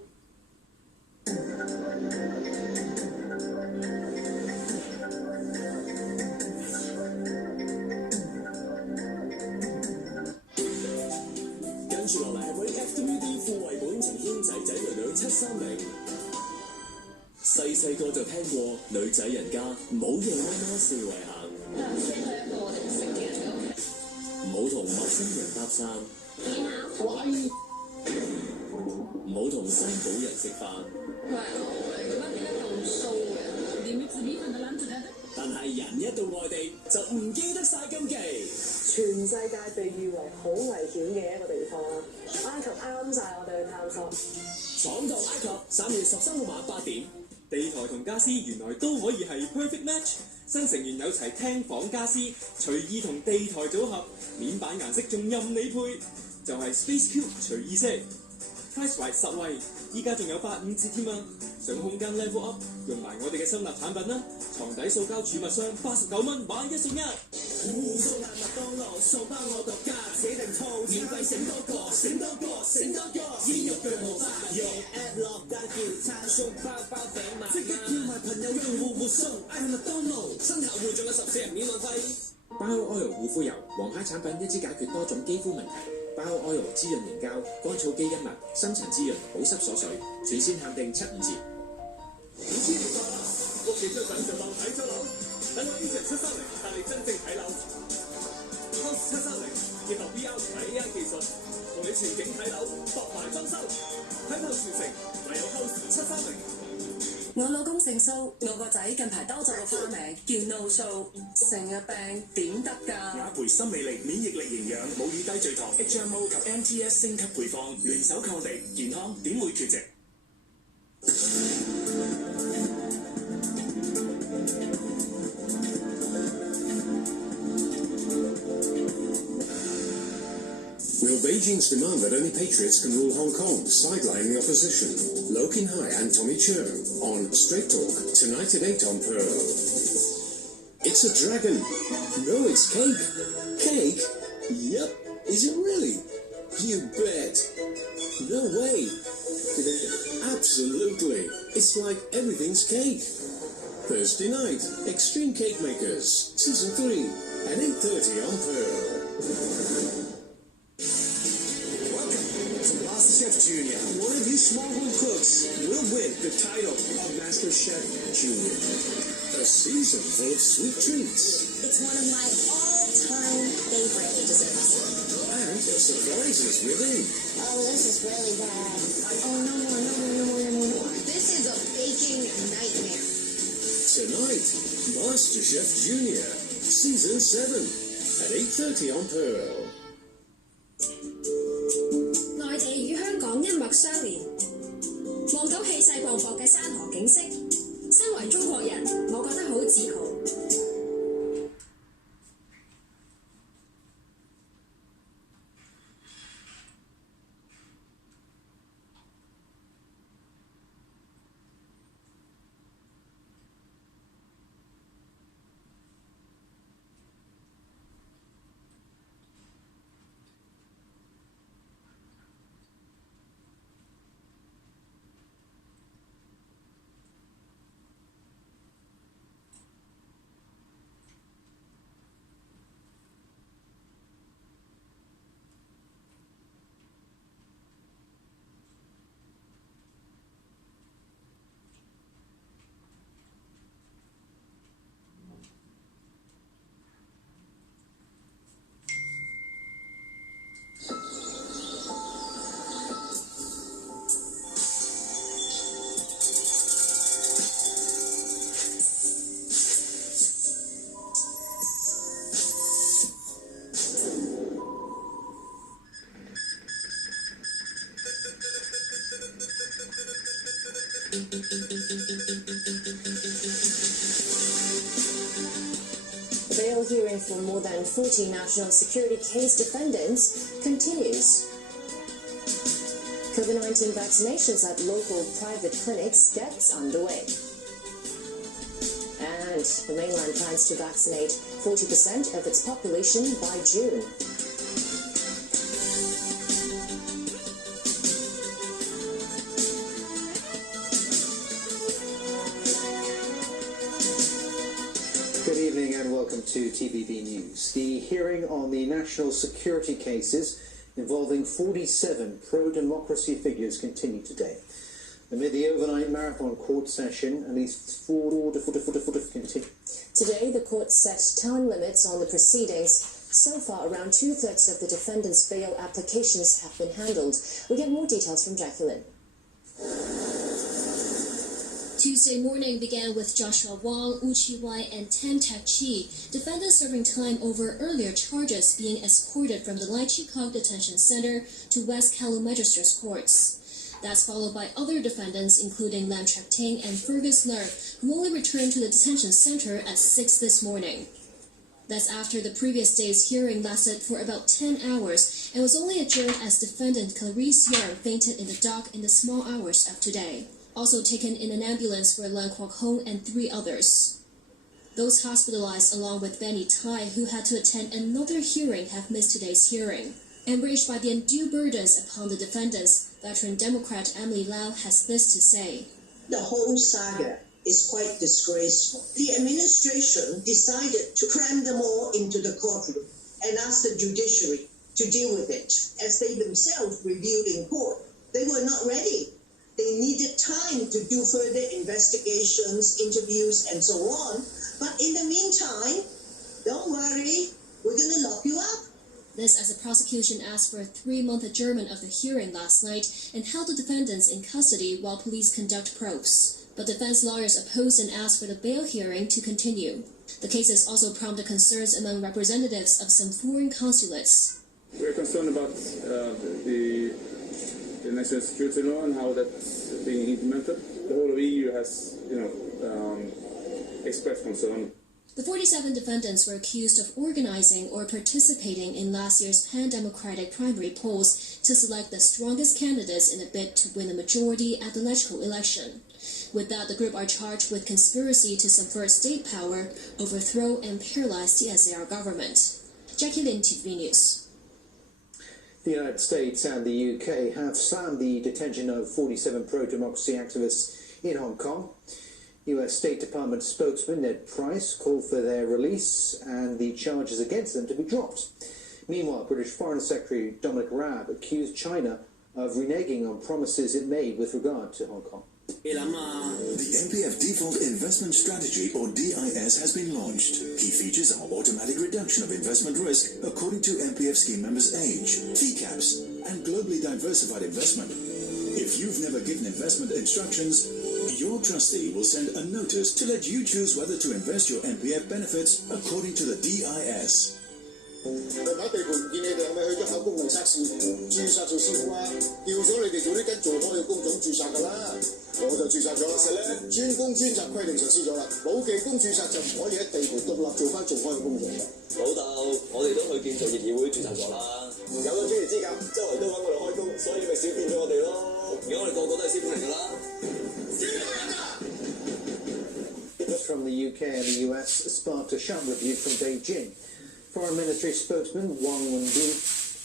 跟住落嚟係為 FWD 副為本呈獻仔仔女女730。細個就聽過女仔人家唔好夜媽媽四圍行，唔好同陌生人搭訕，唔好同西堡人食飯。但係人一到外地就唔記得晒禁忌。全世界被譽為好危險嘅一個地方，埃及啱晒我哋去探索。闖蕩埃及3月13號晚8點，地台同家私原來都可以係 perfect match。新成員有齊廳房家私，隨意同地台組合，面板顏色仲任你配，就係 Space Cube 隨意色。Price wise 實惠，依家仲有85折添啊！上空間 level up， 用埋我哋嘅收納產品啦，床底塑膠儲物箱89蚊買1送1。烏蘇蘭麥當勞送包我獨家，寫定套免費醒多個，醒多個，醒多個，煙肉腳無法用 app 落單叫餐送包包俾媽媽，即刻叫埋朋友用戶活送，嗌麥當勞新客戶仲有14日免運費。Bio Oil 護膚油，王牌產品一支解決多種肌膚問題。Bio Oil 滋潤凝膠，乾燥基因物，深層滋潤，保濕鎖水，全線限定7五折。5000年快啦！屋企張相就當睇咗樓，等我 Agent 730帶你真正睇樓。House 730結合 VR 同 AI 技術，同你全景睇樓，博埋裝修，睇透全城，唯有 House 730。我老公姓蘇，我個仔近排多咗個花名叫 No Show， 成日病點得㗎？雅培心美力免疫力營養母乳低聚糖 HMO 及 MTS 升級配方，聯手抗敵，健康點會缺席？Will Beijing's demand that only patriots can rule Hong Kong sideline the opposition? Lo Kin Hai and Tommy Cheung on Straight Talk tonight at 8 on Pearl. It's a dragon. No, it's cake. Cake? Yep. Is it really? You bet. No way. Absolutely. It's like everything's cake. Thursday night, Extreme Cake Makers, Season 3 at 8:30 on Pearl. Chef Junior. One of you small home cooks will win the title of Master Chef Junior. A season full of sweet treats. It's one of my all-time favorite desserts. And surprises within. Oh, this is really bad. Oh, no more. This is a baking nightmare. Tonight, Master Chef Junior, Season 7 at 8:30 on Pearl. 內地與香港一脈相連，望到氣勢磅礴嘅山河景色，身為中國人，我覺得好自豪。The bail hearing for more than 40 national security case defendants continues. COVID-19 vaccinations at local private clinics gets underway. And the mainland plans to vaccinate 40% of its population by June. Good evening and welcome to TVB News. The hearing on the national security cases involving 47 pro-democracy figures continue today. Amid the overnight marathon court session, at least 4 continue. Today, the court set time limits on the proceedings. So far, around 2/3 of the defendants' bail applications have been handled. We get more details from Jacqueline. Tuesday morning began with Joshua Wong, Wu Chi-wai, and Tan Tak-chi, defendants serving time over earlier charges being escorted from the Lai Chi Kok Detention Center to West Kowloon Magistrates Courts. That's followed by other defendants, including Lam Chak-ting and Fergus Ler, who only returned to the detention center at 6 this morning. That's after the previous day's hearing lasted for about 10 hours and was only adjourned as defendant Clarice Yeung fainted in the dock in the small hours of today. Also taken in an ambulance were Lan Kwok Hong and 3 others. Those hospitalized along with Benny Tai, who had to attend another hearing, have missed today's hearing. Enraged by the undue burdens upon the defendants, veteran Democrat Emily Lau has this to say. The whole saga is quite disgraceful. The administration decided to cram them all into the courtroom and ask the judiciary to deal with it. As they themselves revealed in court, they were not ready. They needed time to do further investigations, interviews, and so on. But in the meantime, don't worry, we're going to lock you up. This as the prosecution asked for a 3-month adjournment of the hearing last night and held the defendants in custody while police conduct probes. But defense lawyers opposed and asked for the bail hearing to continue. The cases also prompted concerns among representatives of some foreign consulates. We're concerned about the national security law and how that's being implemented. The whole of EU has, expressed concern. The 47 defendants were accused of organizing or participating in last year's pan-democratic primary polls to select the strongest candidates in a bid to win a majority at the legislative election. With that, the group are charged with conspiracy to subvert state power, overthrow and paralyze the SAR government. Jackie Lin, TV News. The United States and the UK have slammed the detention of 47 pro-democracy activists in Hong Kong. US State Department spokesman Ned Price called for their release and the charges against them to be dropped. Meanwhile, British Foreign Secretary Dominic Raab accused China of reneging on promises it made with regard to Hong Kong. The MPF Default Investment Strategy, or DIS, has been launched. Key features are automatic reduction of investment risk according to MPF scheme members' age, fee caps, and globally diversified investment. If you've never given investment instructions, your trustee will send a notice to let you choose whether to invest your MPF benefits according to the DIS. 地盤唔見你哋係咪去咗考功能測試註冊做師傅啊？叫咗你哋做呢間做開嘅工種註冊㗎啦，我就註冊咗。其實咧，專工專責規定實施咗啦，冇技工註冊就唔可以喺地盤獨立做翻做開嘅工種嘅。老豆，我哋都去建造業議會註冊咗啦，有咗專業資格，周圍都揾我哋開工，所以咪少見咗我哋咯。而家我哋個個都係師傅嚟㗎啦。From the UK and the US sparked a sharp rebuke from Beijing. Foreign Ministry spokesman Wang Wenbin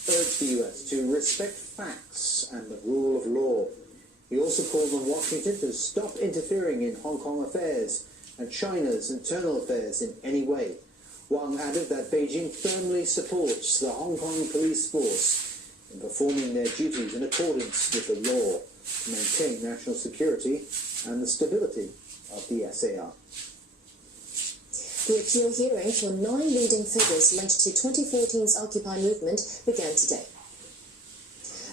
urged the US to respect facts and the rule of law. He also called on Washington to stop interfering in Hong Kong affairs and China's internal affairs in any way. Wang added that Beijing firmly supports the Hong Kong police force in performing their duties in accordance with the law to maintain national security and the stability of the SAR. The appeal hearing for 9 leading figures linked to 2014's Occupy movement began today.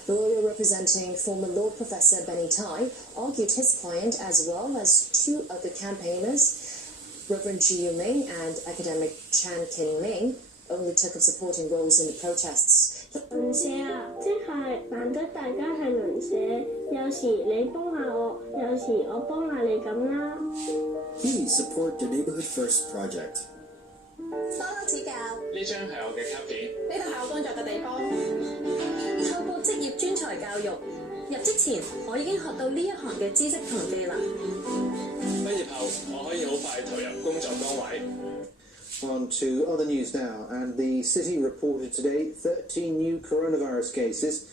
The lawyer representing former law professor Benny Tai argued his client as well as 2 other campaigners, Reverend Ji Yuming and academic Chan Kin-ming, only took up supporting roles in the protests. 鄰舍啊，即係難得大家係鄰舍，有時你幫下我，有時我幫下你咁啦。Please support the Neighborhood First Project. 多多指教。呢張係我嘅卡片。呢度係我工作嘅地方。透過職業專才教育，入職前，我已經學到呢一行嘅知識同技能。畢業後，我可以好快投入工作崗位。On to other news now, and the city reported today 13 new coronavirus cases,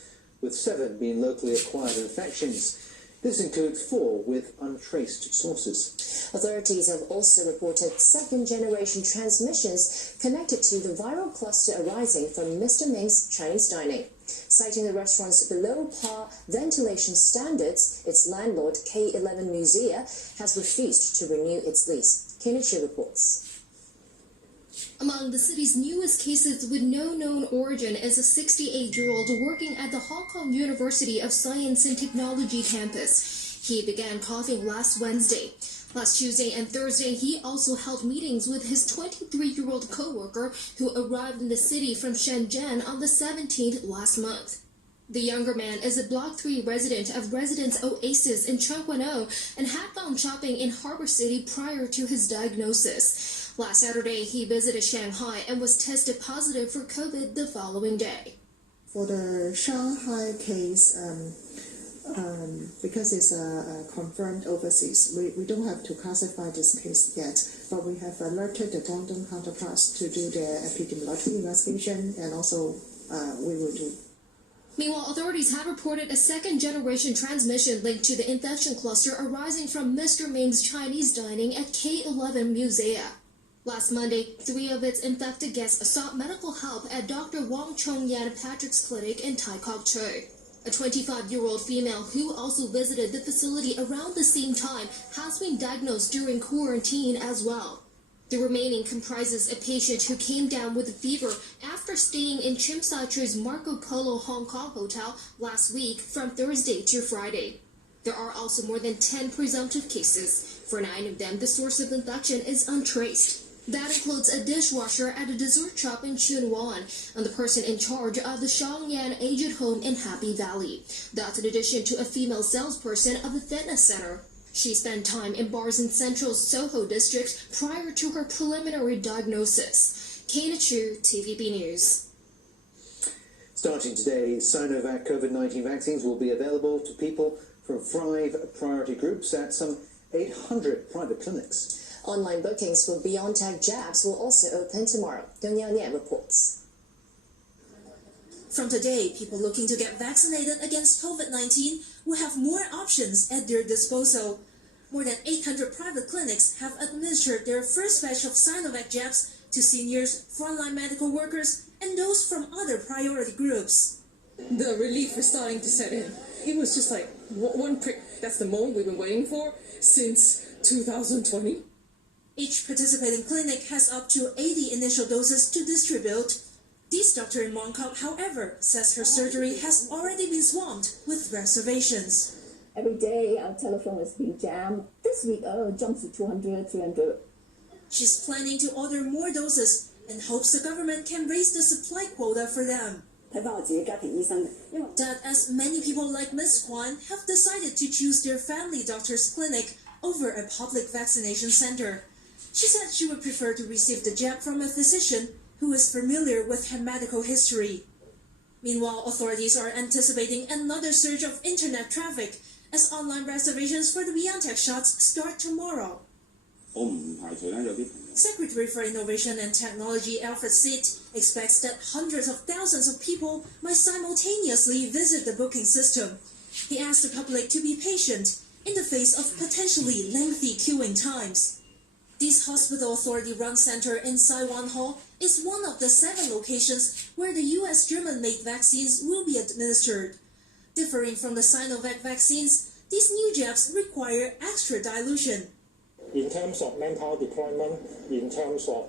with 7 being locally acquired infections. This includes 4 with untraced sources. Authorities have also reported second-generation transmissions connected to the viral cluster arising from Mr. Ming's Chinese dining. Citing the restaurant's below-par ventilation standards, its landlord, K11 Musea, has refused to renew its lease. Kenichi reports. Among the city's newest cases with no known origin is a 68-year-old working at the Hong Kong University of Science and Technology campus. He began coughing last Wednesday. Last Tuesday and Thursday, he also held meetings with his 23-year-old co-worker who arrived in the city from Shenzhen on the 17th last month. The younger man is a Block 3 resident of Residence Oasis in Chung Kwan O and had gone shopping in Harbour City prior to his diagnosis. Last Saturday, he visited Shanghai and was tested positive for COVID the following day. For the Shanghai case, because it's confirmed overseas, we don't have to classify this case yet, but we have alerted the Guangdong counterparts to do the epidemiological investigation, and also we will do. Meanwhile, authorities have reported a second-generation transmission linked to the infection cluster arising from Mr. Ming's Chinese dining at K11 Musea. Last Monday, 3 of its infected guests sought medical help at Dr. Wang Chongyan Patrick's clinic in Tai Kok Tsui. A 25-year-old female who also visited the facility around the same time has been diagnosed during quarantine as well. The remaining comprises a patient who came down with a fever after staying in Tsim Sha Tsui Marco Polo Hong Kong hotel last week from Thursday to Friday. There are also more than 10 presumptive cases. For 9 of them, the source of infection is untraced. That includes a dishwasher at a dessert shop in Chun Wan and the person in charge of the Shangyan Aged Home in Happy Valley. That's in addition to a female salesperson of a fitness center. She spent time in bars in central Soho district prior to her preliminary diagnosis. Kana Chu, TVB News. Starting today, Sinovac COVID-19 vaccines will be available to people from 5 priority groups at some 800 private clinics. Online bookings for BioNTech jabs will also open tomorrow. Dong Yao Nian reports. From today, people looking to get vaccinated against COVID-19 will have more options at their disposal. More than 800 private clinics have administered their first batch of Sinovac jabs to seniors, frontline medical workers, and those from other priority groups. The relief is starting to set in. It was just like one prick. That's the moment we've been waiting for since 2020. Each participating clinic has up to 80 initial doses to distribute. This doctor in Mongkok, however, says her surgery has already been swamped with reservations. Every day our telephone is being jammed. This week, jumps to 200, 300. She's planning to order more doses and hopes the government can raise the supply quota for them. That as many people like Ms. Kwan have decided to choose their family doctor's clinic over a public vaccination center. She said she would prefer to receive the jab from a physician who is familiar with her medical history. Meanwhile, authorities are anticipating another surge of internet traffic as online reservations for the BioNTech shots start tomorrow. Secretary for Innovation and Technology Alfred Sit expects that hundreds of thousands of people might simultaneously visit the booking system. He asked the public to be patient in the face of potentially lengthy queuing times. This hospital authority-run center in Saiwan Hall is one of the 7 locations where the U.S. German-made vaccines will be administered. Differing from the Sinovac vaccines, these new jabs require extra dilution. In terms of manpower deployment, in terms of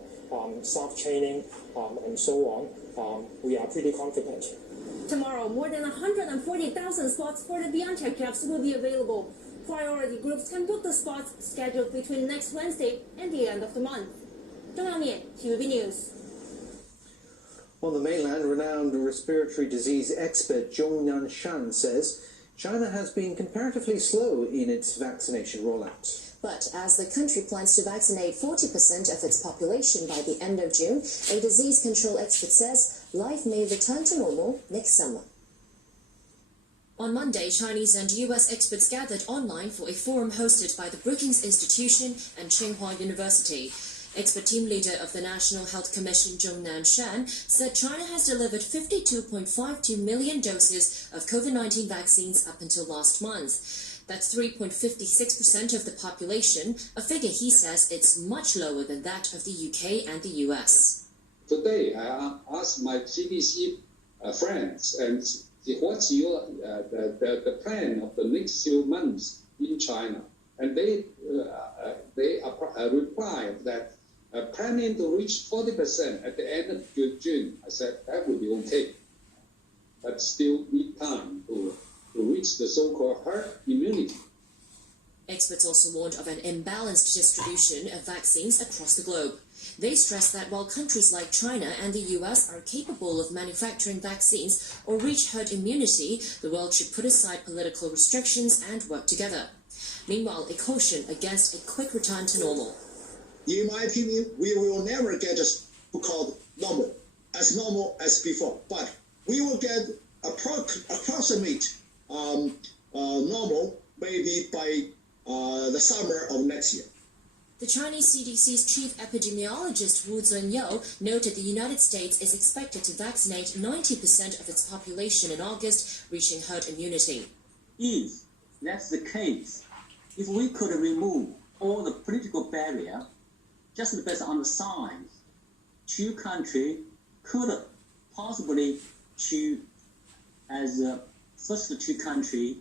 staff training, and so on, we are pretty confident. Tomorrow, more than 140,000 slots for the BioNTech jabs will be available. Priority groups can book the spots scheduled between next Wednesday and the end of the month. Dong Yao Nian, TVB News. On the mainland, renowned respiratory disease expert Zhong Nanshan says China has been comparatively slow in its vaccination rollout. But as the country plans to vaccinate 40% of its population by the end of June, a disease control expert says life may return to normal next summer. On Monday, Chinese and US experts gathered online for a forum hosted by the Brookings Institution and Tsinghua University. Expert team leader of the National Health Commission, Zhong Nanshan, said China has delivered 52.52 million doses of COVID-19 vaccines up until last month. That's 3.56% of the population, a figure he says it's much lower than that of the UK and the US. Today, I asked my CDC friends, and what's your the plan of the next few months in China? And they replied that planning to reach 40% at the end of June. I said that would be okay, but still need time to reach the so-called herd immunity. Experts also warned of an imbalanced distribution of vaccines across the globe. They stressed that while countries like China and the US are capable of manufacturing vaccines or reach herd immunity, the world should put aside political restrictions and work together. Meanwhile, a caution against a quick return to normal. In my opinion, we will never get so-called normal as before, but we will get approximate normal maybe by the summer of next year. The Chinese CDC's chief epidemiologist Wu Zhunyou noted the United States is expected to vaccinate 90% of its population in August, reaching herd immunity. If that's the case, if we could remove all the political barrier, just based on the size, two countries could possibly choose as the first two countries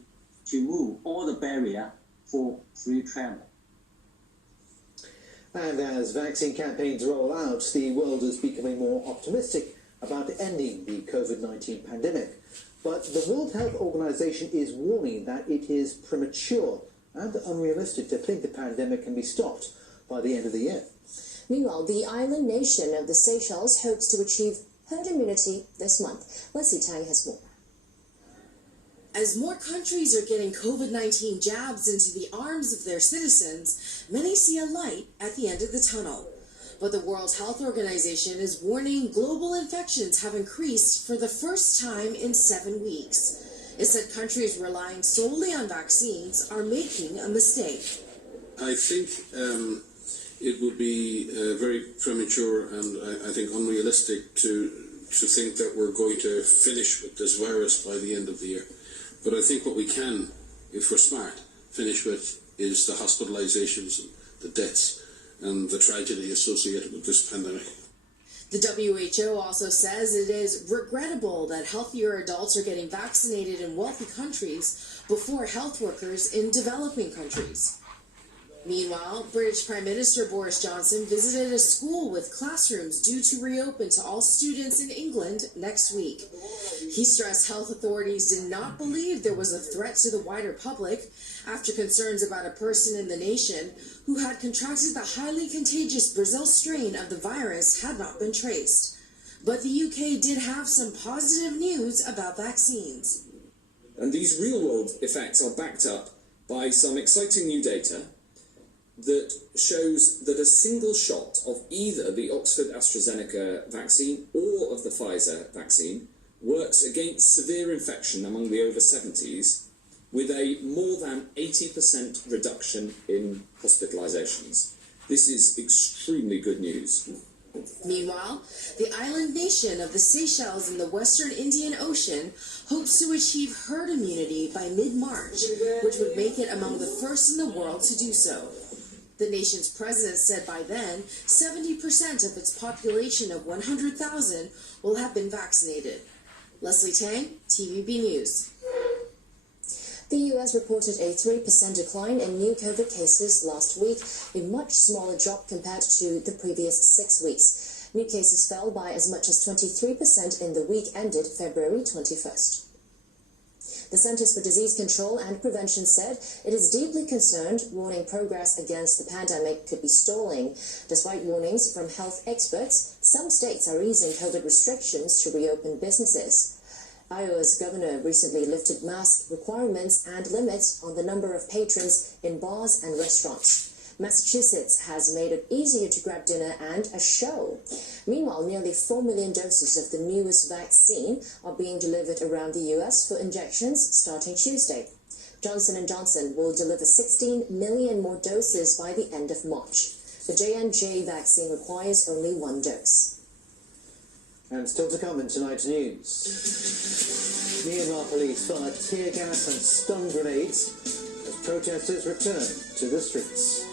to move all the barrier for free travel. And as vaccine campaigns roll out, the world is becoming more optimistic about ending the COVID-19 pandemic. But the World Health Organization is warning that it is premature and unrealistic to think the pandemic can be stopped by the end of the year. Meanwhile, the island nation of the Seychelles hopes to achieve herd immunity this month. Leslie Tang has more. As more countries are getting COVID-19 jabs into the arms of their citizens, many see a light at the end of the tunnel. But the World Health Organization is warning global infections have increased for the first time in 7 weeks. It said countries relying solely on vaccines are making a mistake. I think it would be very premature and I think unrealistic to think that we're going to finish with this virus by the end of the year. But I think what we can, if we're smart, finish with is the hospitalizations, and the deaths, and the tragedy associated with this pandemic. The WHO also says it is regrettable that healthier adults are getting vaccinated in wealthy countries before health workers in developing countries. Meanwhile, British Prime Minister Boris Johnson visited a school with classrooms due to reopen to all students in England next week. He stressed health authorities did not believe there was a threat to the wider public after concerns about a person in the nation who had contracted the highly contagious Brazil strain of the virus had not been traced. But the UK did have some positive news about vaccines. And these real-world effects are backed up by some exciting new data that shows that a single shot of either the Oxford AstraZeneca vaccine or of the Pfizer vaccine works against severe infection among the over 70s with a more than 80% reduction in hospitalizations. This is extremely good news. Meanwhile, the island nation of the Seychelles in the western Indian Ocean hopes to achieve herd immunity by mid-March, which would make it among the first in the world to do so. The nation's president said by then, 70% of its population of 100,000 will have been vaccinated. Leslie Tang, TVB News. The US reported a 3% decline in new COVID cases last week, a much smaller drop compared to the previous 6 weeks. New cases fell by as much as 23% in the week ended February 21st. The Centers for Disease Control and Prevention said it is deeply concerned, warning progress against the pandemic could be stalling. Despite warnings from health experts, some states are easing COVID restrictions to reopen businesses. Iowa's governor recently lifted mask requirements and limits on the number of patrons in bars and restaurants. Massachusetts has made it easier to grab dinner and a show. Meanwhile, nearly 4 million doses of the newest vaccine are being delivered around the US for injections starting Tuesday. Johnson & Johnson will deliver 16 million more doses by the end of March. The J&J vaccine requires only 1 dose. And still to come in tonight's news. Myanmar police fired tear gas and stun grenades as protesters return to the streets.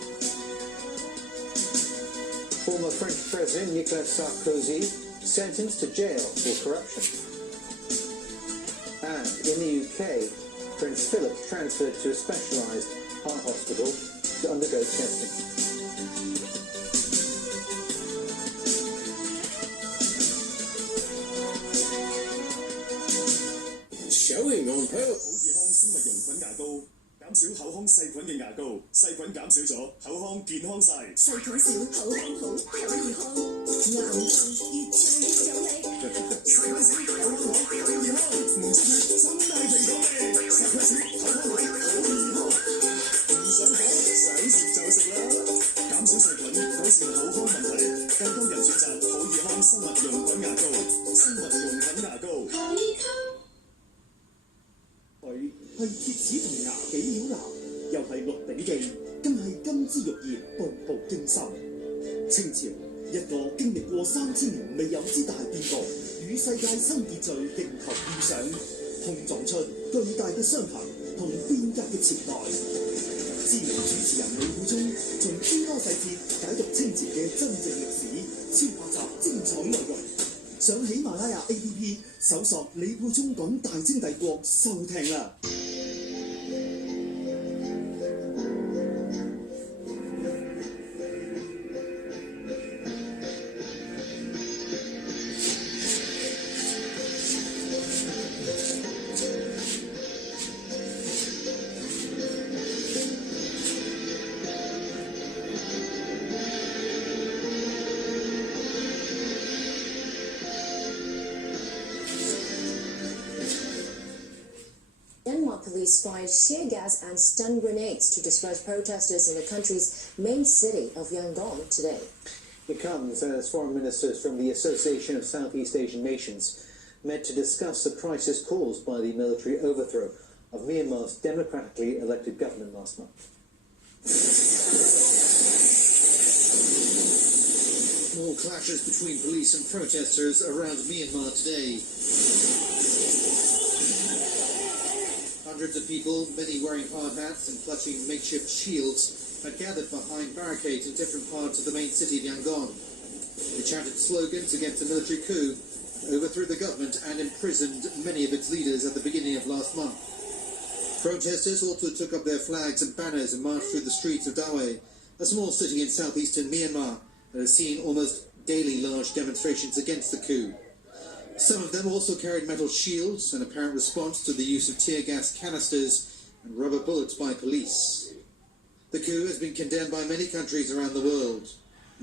Former French President Nicolas Sarkozy sentenced to jail for corruption. And in the UK, Prince Philip transferred to a specialised heart hospital to undergo testing. Showing on Pearl. 減少口腔細菌嘅牙膏，細菌減少咗，口腔健康晒。細菌少，口腔好，可以康。牙唔痛，越做越有力。細菌少，口腔好，可以康。唔出血，真係蘋果味。細菌少，口腔好，可以康。唔想講，想食就食啦。減少細菌，改善口腔問題，更多人選擇可以康生物用品牙膏。生物用品牙膏。可以康。佢係鐵齒銅牙幾曉南，又係鹿鼎記，更係金枝玉葉，步步驚心。清朝一個經歷過3000年未有之大變局，與世界新秩序迎頭遇上，碰撞出巨大嘅傷痕同變革嘅前代。知名主持人李富忠從諸多細節解讀清朝嘅真正歷史，超8集精彩內容。上喜馬拉雅 APP 搜索李富忠講大清帝國收聽啦。Police fired tear gas and stun grenades to disperse protesters in the country's main city of Yangon today. It comes as foreign ministers from the Association of Southeast Asian Nations met to discuss the crisis caused by the military overthrow of Myanmar's democratically elected government last month. More clashes between police and protesters around Myanmar today. Hundreds of people, many wearing hard hats and clutching makeshift shields, had gathered behind barricades in different parts of the main city of Yangon. They chanted slogans against the military coup, overthrew the government and imprisoned many of its leaders at the beginning of last month. Protesters also took up their flags and banners and marched through the streets of Dawei, a small city in southeastern Myanmar that has seen almost daily large demonstrations against the coup. Some of them also carried metal shields, an apparent response to the use of tear gas canisters and rubber bullets by police. The coup has been condemned by many countries around the world.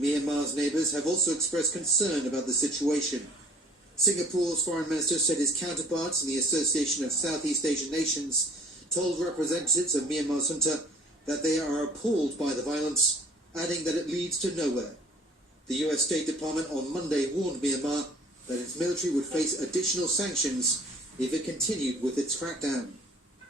Myanmar's neighbours have also expressed concern about the situation. Singapore's foreign minister said his counterparts in the Association of Southeast Asian Nations told representatives of Myanmar's junta that they are appalled by the violence, adding that it leads to nowhere. The US State Department on Monday warned Myanmar that its military would face additional sanctions if it continued with its crackdown.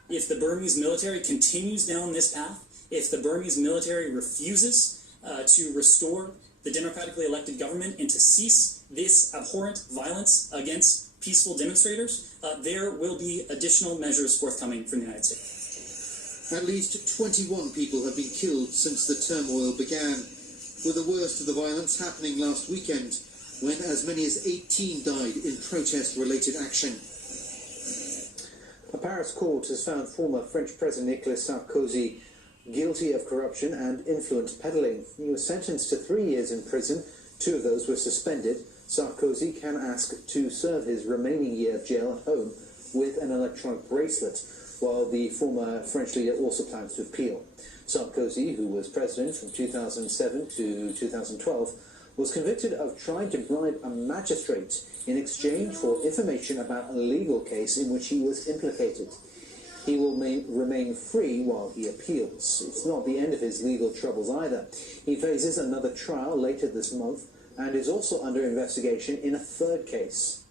If the Burmese military continues down this path, if the Burmese military refuses to restore the democratically elected government and to cease this abhorrent violence against peaceful demonstrators, there will be additional measures forthcoming from the United States. At least 21 people have been killed since the turmoil began, with the worst of the violence happening last weekend, when as many as 18 died in protest-related action. A Paris court has found former French President Nicolas Sarkozy guilty of corruption and influence peddling. He was sentenced to 3 years in prison. 2 of those were suspended. Sarkozy can ask to serve his remaining year of jail at home with an electronic bracelet, while the former French leader also plans to appeal. Sarkozy, who was president from 2007 to 2012, was convicted of trying to bribe a magistrate in exchange for information about a legal case in which he was implicated. He will remain free while he appeals. It's not the end of his legal troubles either. He faces another trial later this month and is also under investigation in a third case.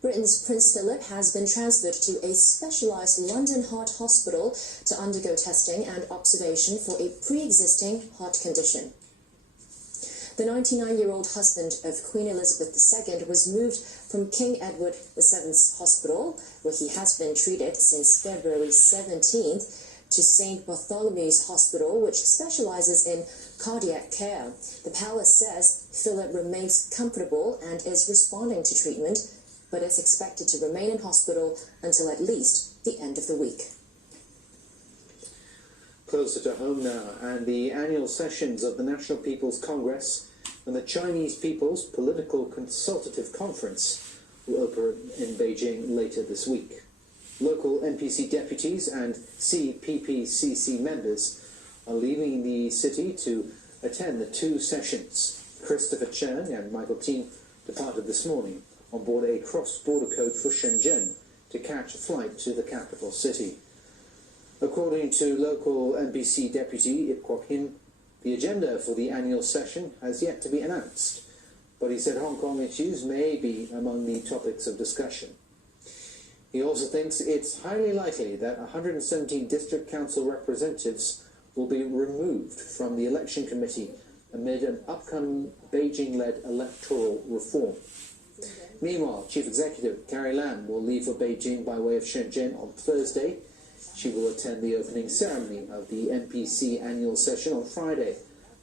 Britain's Prince Philip has been transferred to a specialised London heart hospital to undergo testing and observation for a pre-existing heart condition. The 99-year-old husband of Queen Elizabeth II was moved from King Edward VII's hospital, where he has been treated since February 17th, to St Bartholomew's Hospital, which specialises in cardiac care. The palace says Philip remains comfortable and is responding to treatment, but is expected to remain in hospital until at least the end of the week. Closer to home now, and the annual sessions of the National People's Congress and the Chinese People's Political Consultative Conference will open in Beijing later this week. Local NPC deputies and CPPCC members are leaving the city to attend the two sessions. Christopher Chen and Michael Tin departed this morning on board a cross-border coach for Shenzhen to catch a flight to the capital city. According to local NPC deputy Ip Kwok Hin, the agenda for the annual session has yet to be announced, but he said Hong Kong issues may be among the topics of discussion. He also thinks it's highly likely that 117 district council representatives will be removed from the election committee amid an upcoming Beijing-led electoral reform. Meanwhile, Chief Executive Carrie Lam will leave for Beijing by way of Shenzhen on Thursday. She will attend the opening ceremony of the NPC annual session on Friday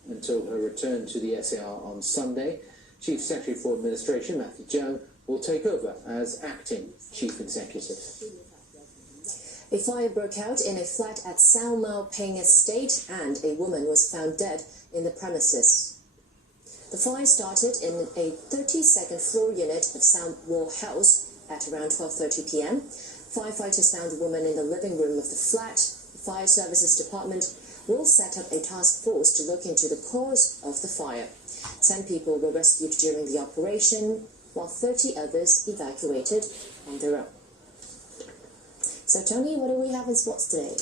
until her return to the SAR on Sunday. Chief Secretary for Administration Matthew Cheung will take over as acting Chief Executive. A fire broke out in a flat at Sao Mau Ping Estate and a woman was found dead in the premises. The fire started in a 32nd floor unit of Sao Mau House at around 12:30 p.m. Firefighters found the woman in the living room of the flat. The Fire Services Department will set up a task force to look into the cause of the fire. 10 people were rescued during the operation, while 30 others evacuated on their own. So, Tony, what do we have in sports today?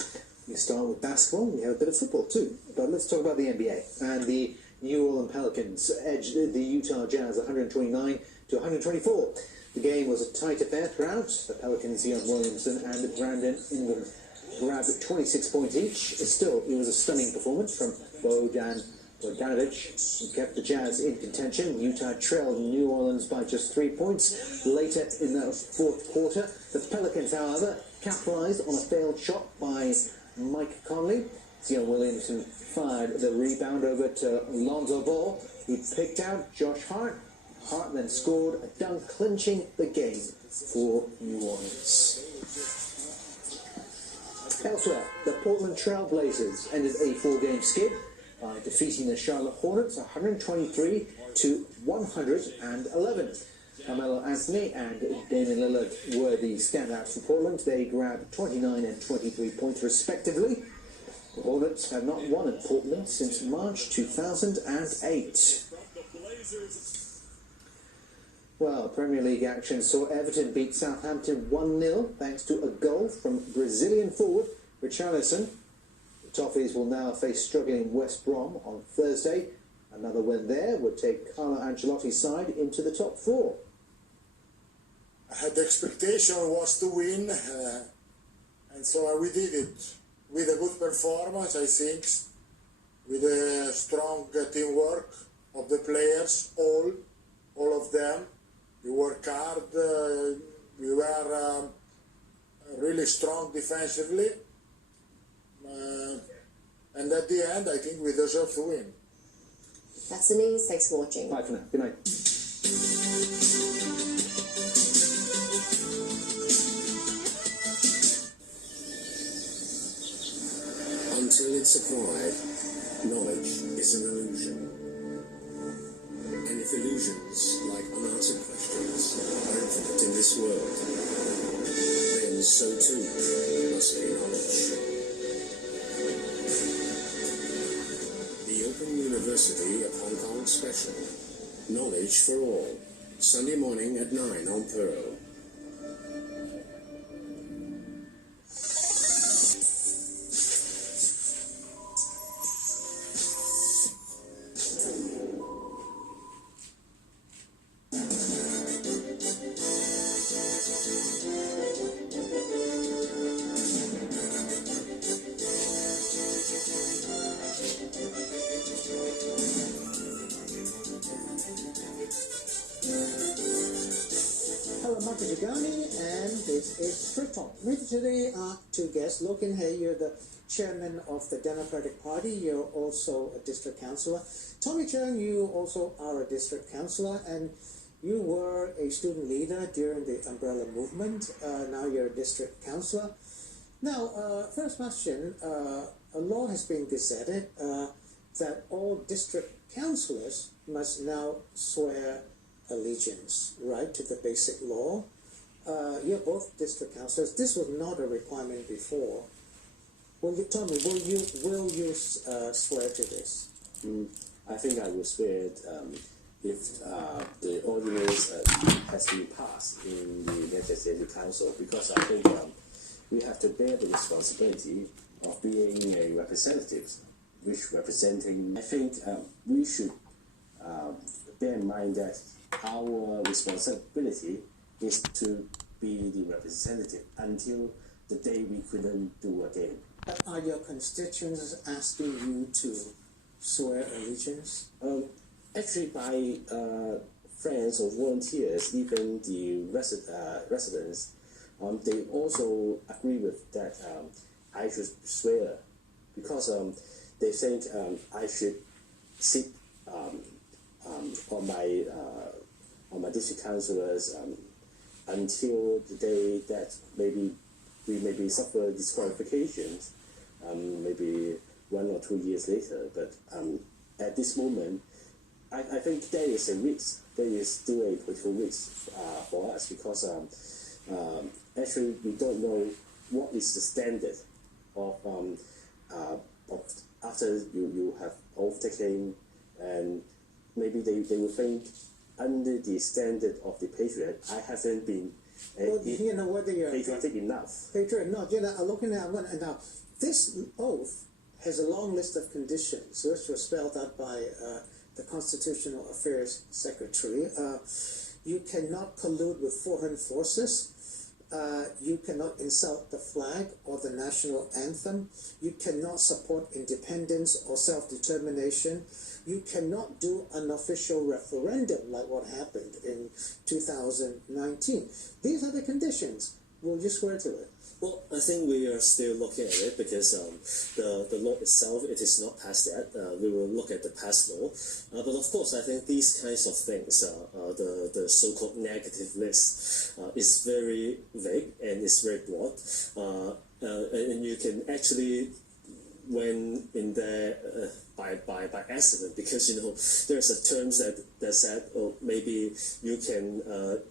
We start with basketball. We have a bit of football too, but let's talk about the NBA. And the New Orleans Pelicans edged the Utah Jazz 129 to 124. The game was a tight affair throughout. The Pelicans, Zion Williamson and Brandon Ingram grabbed 26 points each. Still, it was a stunning performance from Bogdan Bogdanovic, who kept the Jazz in contention. Utah trailed New Orleans by just 3 points later in the fourth quarter. The Pelicans, however, capitalized on a failed shot by Mike Conley. Zion Williamson fired the rebound over to Lonzo Ball, who picked out Josh Hart. Hart then scored a dunk, clinching the game for New Orleans. Elsewhere, the Portland Trail Blazers ended a 4-game skid by defeating the Charlotte Hornets 123 to 111. Carmelo Anthony and Damian Lillard were the standouts for Portland. They grabbed 29 and 23 points respectively. The Hornets have not won in Portland since March 2008. Well, Premier League action saw Everton beat Southampton 1-0 thanks to a goal from Brazilian forward Richarlison. The Toffees will now face struggling West Brom on Thursday. Another win there would take Carlo Ancelotti's side into the top 4. The expectation was to win, and so we did it with a good performance, I think, with a strong teamwork of the players, all of them. We worked hard, we were really strong defensively, and at the end I think we deserve to win. That's the news, thanks for watching. Bye for now, good night. Until it's applied, knowledge is an illusion. And if illusions, like unanswered questions, are infinite in this world, then so too must be knowledge. The Open University of Hong Kong Special. Knowledge for all. Sunday morning at 9 on Pearl. Martin Gigani, and this is Straight Talk. With today are two guests. Lokin Hay, you're the chairman of the Democratic Party. You're also a district councillor. Tommy Cheung, you also are a district councillor, and you were a student leader during the Umbrella Movement. Now you're a district councillor. Now, first question, a law has been gazetted that all district councillors must now swear allegiance, right, to the basic law. You're both district councillors. This was not a requirement before. Will you tell me, will you swear to this? I think I will swear it if the ordinance has been passed in the Legislative Council, because I think we have to bear the responsibility of being a representative, which representing. I think we should bear in mind that our responsibility is to be the representative until the day we couldn't do again. But are your constituents asking you to swear allegiance? Actually, by friends or volunteers, even the residents, they also agree with that. I should swear, because they think I should sit on my district councillors until the day that maybe we maybe suffer disqualifications, maybe 1 or 2 years later. But at this moment, I think there is a risk. There is still a political risk for us, because actually we don't know what is the standard of after you have oath taking, and maybe they will think under the standard of the patriot, I haven't been whether you're patriotic enough. Patriot, no, looking at one now, this oath has a long list of conditions, which were spelled out by the Constitutional Affairs Secretary. You cannot collude with foreign forces. You cannot insult the flag or the national anthem. You cannot support independence or self-determination. You cannot do an official referendum like what happened in 2019. These are the conditions. Will you swear to it? Well, I think we are still looking at it, because the law itself, it is not passed yet. We will look at the past law. But of course, I think these kinds of things, the so-called negative list, is very vague and it's very broad. And you can actually, when in there by accident, because there's a term that said, oh, maybe you can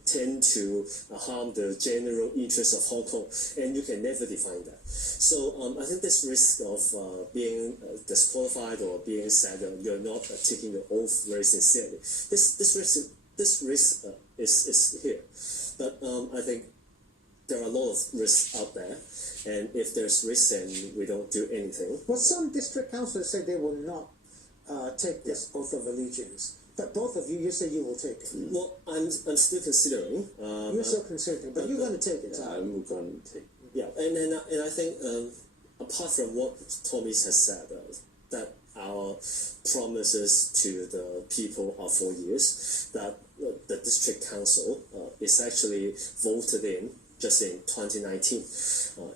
tend to harm the general interest of Hong Kong, and you can never define that. So I think this risk of being disqualified or being said you're not taking the oath very sincerely, this risk is here. But I think there are a lot of risks out there, and if there's risks and we don't do anything. Well, some district councillors say they will not take this oath of allegiance. But both of you say you will take it. Well, I'm still considering. You're still considering, but you're going to take it. I'm going to take it. Yeah, and I think apart from what Tommy has said, that our promises to the people are 4 years, that the district council is actually voted in just in 2019.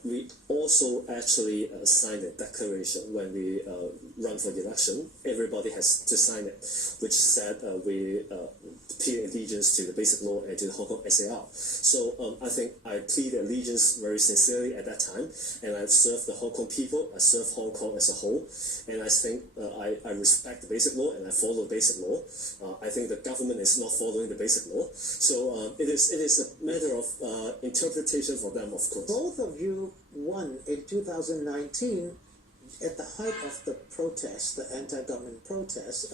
We also actually signed a declaration when we run for the election. Everybody has to sign it, which said we pay allegiance to the basic law and to the Hong Kong SAR. So I think I pleaded allegiance very sincerely at that time, and I served the Hong Kong people, I served Hong Kong as a whole, and I think I respect the basic law and I follow the basic law. I think the government is not following the basic law. So it is a matter of interpretation for them, of course. Both of you won in 2019 at the height of the protest, the anti-government protest,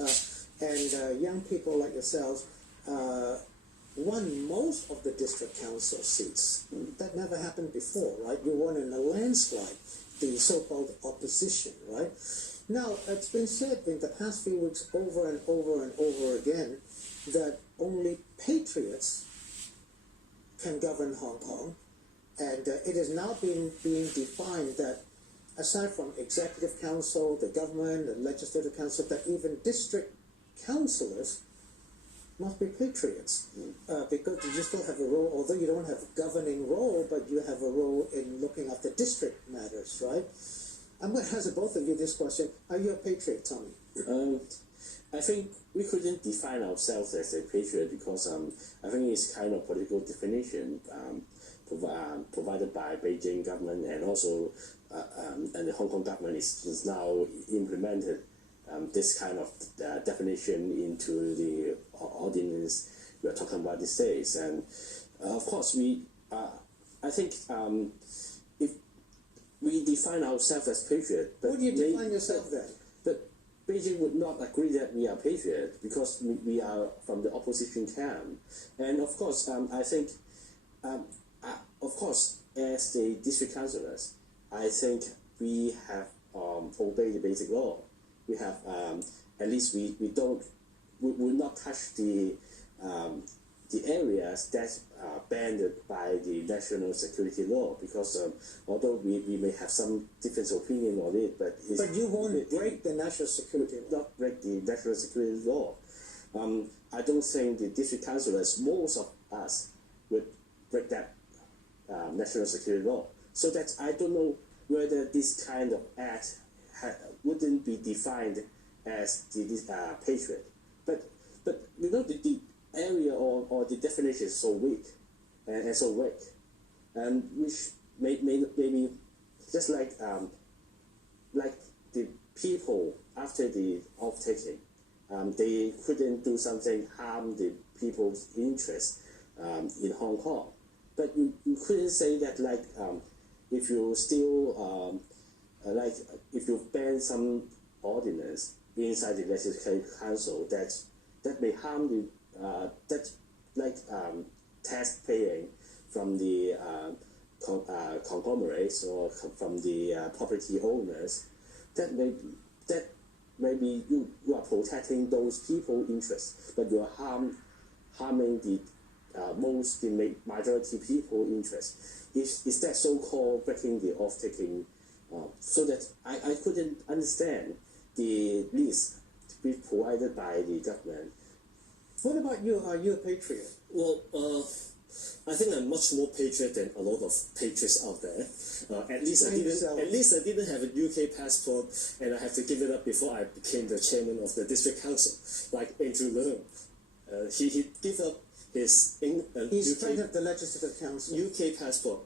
and young people like yourselves won most of the district council seats. That never happened before, right? You won in a landslide, the so-called opposition, right? Now, it's been said in the past few weeks over and over and over again that only patriots can govern Hong Kong, and it is now being defined that aside from executive council, the government, the legislative council, that even district councillors must be patriots, because you still have a role, although you don't have a governing role, but you have a role in looking after district matters, right? I'm going to ask both of you this question. Are you a patriot, Tommy? I think we couldn't define ourselves as a patriot because I think it's kind of political definition provided by Beijing government, and also and the Hong Kong government is now implemented this kind of definition into the ordinance we are talking about these days. And of course, I think if we define ourselves as patriot, but what do you define yourself then? But Beijing would not agree that we are patriot because we are from the opposition camp. And of course, I think, of course, as the district councillors, I think we have obeyed the basic law. We have at least we will not touch the areas that are banned by the national security law, because although we may have some different opinion on it, but you won't break the national security law. Not break the national security law. I don't think the district councillors, most of us, would break that national security law. So that I don't know whether this kind of act wouldn't be defined as the patriot. But you know, the area or the definition is so weak and so vague, and which maybe just like the people after the off-taking, they couldn't do something harm the people's interest in Hong Kong. But you couldn't say that if you still if you ban some ordinance inside the Legislative Council that may harm the tax paying from the conglomerates or from the property owners, that maybe you are protecting those people's interests, but you are harming the majority people interests. Is that so-called breaking the off-taking? So that I couldn't understand the list to be provided by the government. What about you? Are you a patriot? Well, I think I'm much more patriot than a lot of patriots out there. At least I didn't have a UK passport, and I have to give it up before I became the chairman of the district council, like Andrew Leung. He gave up his He's president of the Legislative Council. UK passport.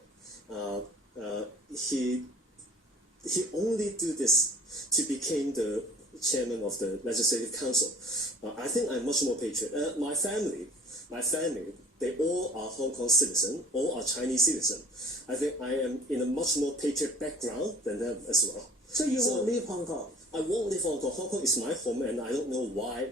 He only do this to become the chairman of the Legislative Council. I think I'm much more patriot. My family, they all are Hong Kong citizens, all are Chinese citizens. I think I am in a much more patriot background than them as well. So you won't leave Hong Kong? I won't leave Hong Kong. Hong Kong is my home, and I don't know why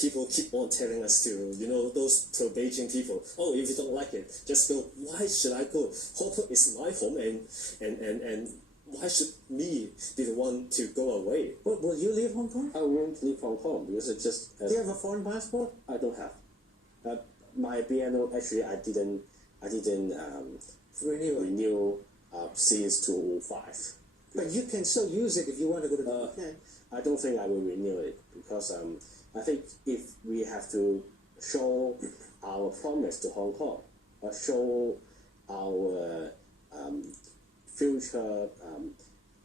people keep on telling us to, those pro-Beijing people, oh, if you don't like it, just go. Why should I go? Hong Kong is my home, and why should me be the one to go away? Will you leave Hong Kong? I won't leave Hong Kong because it's just... Do you have a foreign passport? I don't have. My BNO, actually, I didn't renew since 2005. But you can still use it if you want to go to the UK. I don't think I will renew it because I think if we have to show our promise to Hong Kong or show our future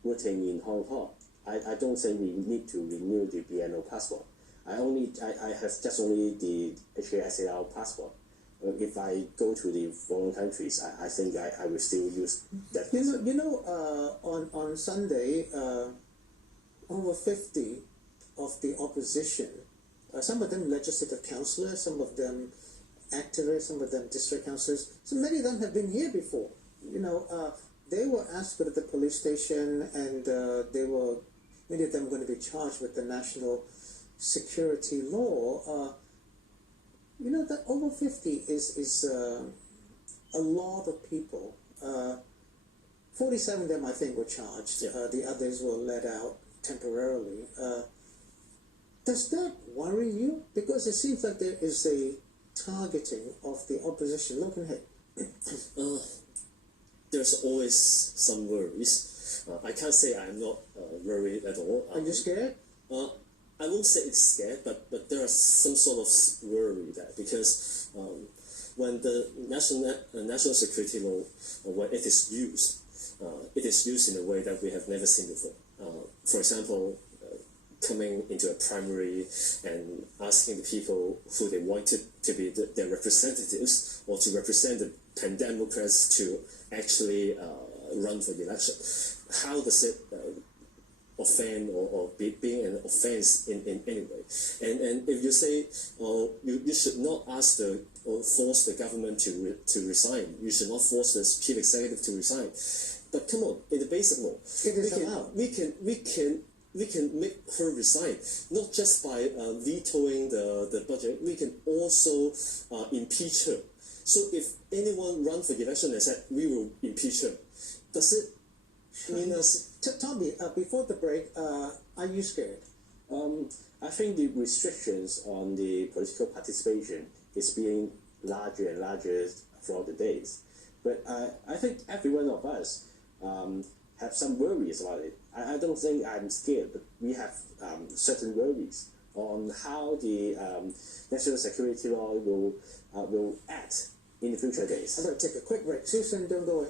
voting in Hong Kong, I don't think we need to renew the BNO passport. I have just only the HKSAR passport. If I go to the foreign countries, I think I will still use that. On Sunday, over 50 of the opposition, some of them legislative councillors, some of them activists, some of them district councillors, so many of them have been here before. They were asked to go to the police station, and many of them were going to be charged with the national security law. That over 50 is a lot of people. 47 of them, I think, were charged. Yeah. The others were let out temporarily. Does that worry you? Because it seems like there is a targeting of the opposition. Look ahead. There's always some worries. I can't say I'm not worried at all. Are you scared? I won't say it's scared, but there are some sort of worry that because when the national security law, when it is used in a way that we have never seen before. For example, coming into a primary and asking the people who they wanted to be their representatives or to represent the pan-democrats to actually run for the election. How does it offend or being an offense in any way? And if you say you should not ask or force the government to resign, you should not force the chief executive to resign. But come on, in the basic law, we can make her resign, not just by vetoing the budget. We can also impeach her. So if anyone run for the election and said we will impeach her, does it mean us? Tommy, before the break, are you scared? I think the restrictions on the political participation is being larger and larger throughout the days. But I think every one of us have some worries about it. I don't think I'm scared, but we have certain worries on how the national security law will act in the future days. I'm going to take a quick break. Susan, don't go away.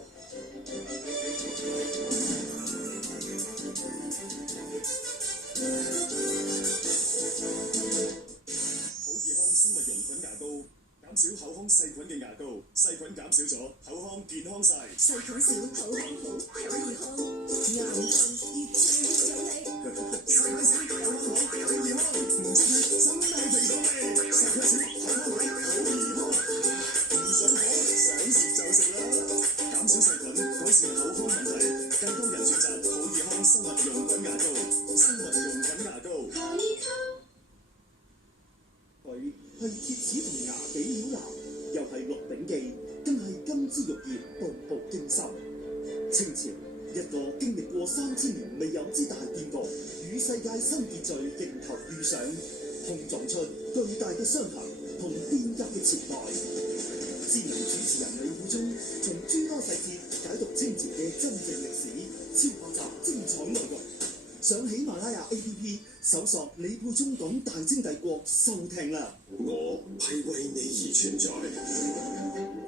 APP 搜索李佩中講大清帝國收聽啦。我係為你而存在，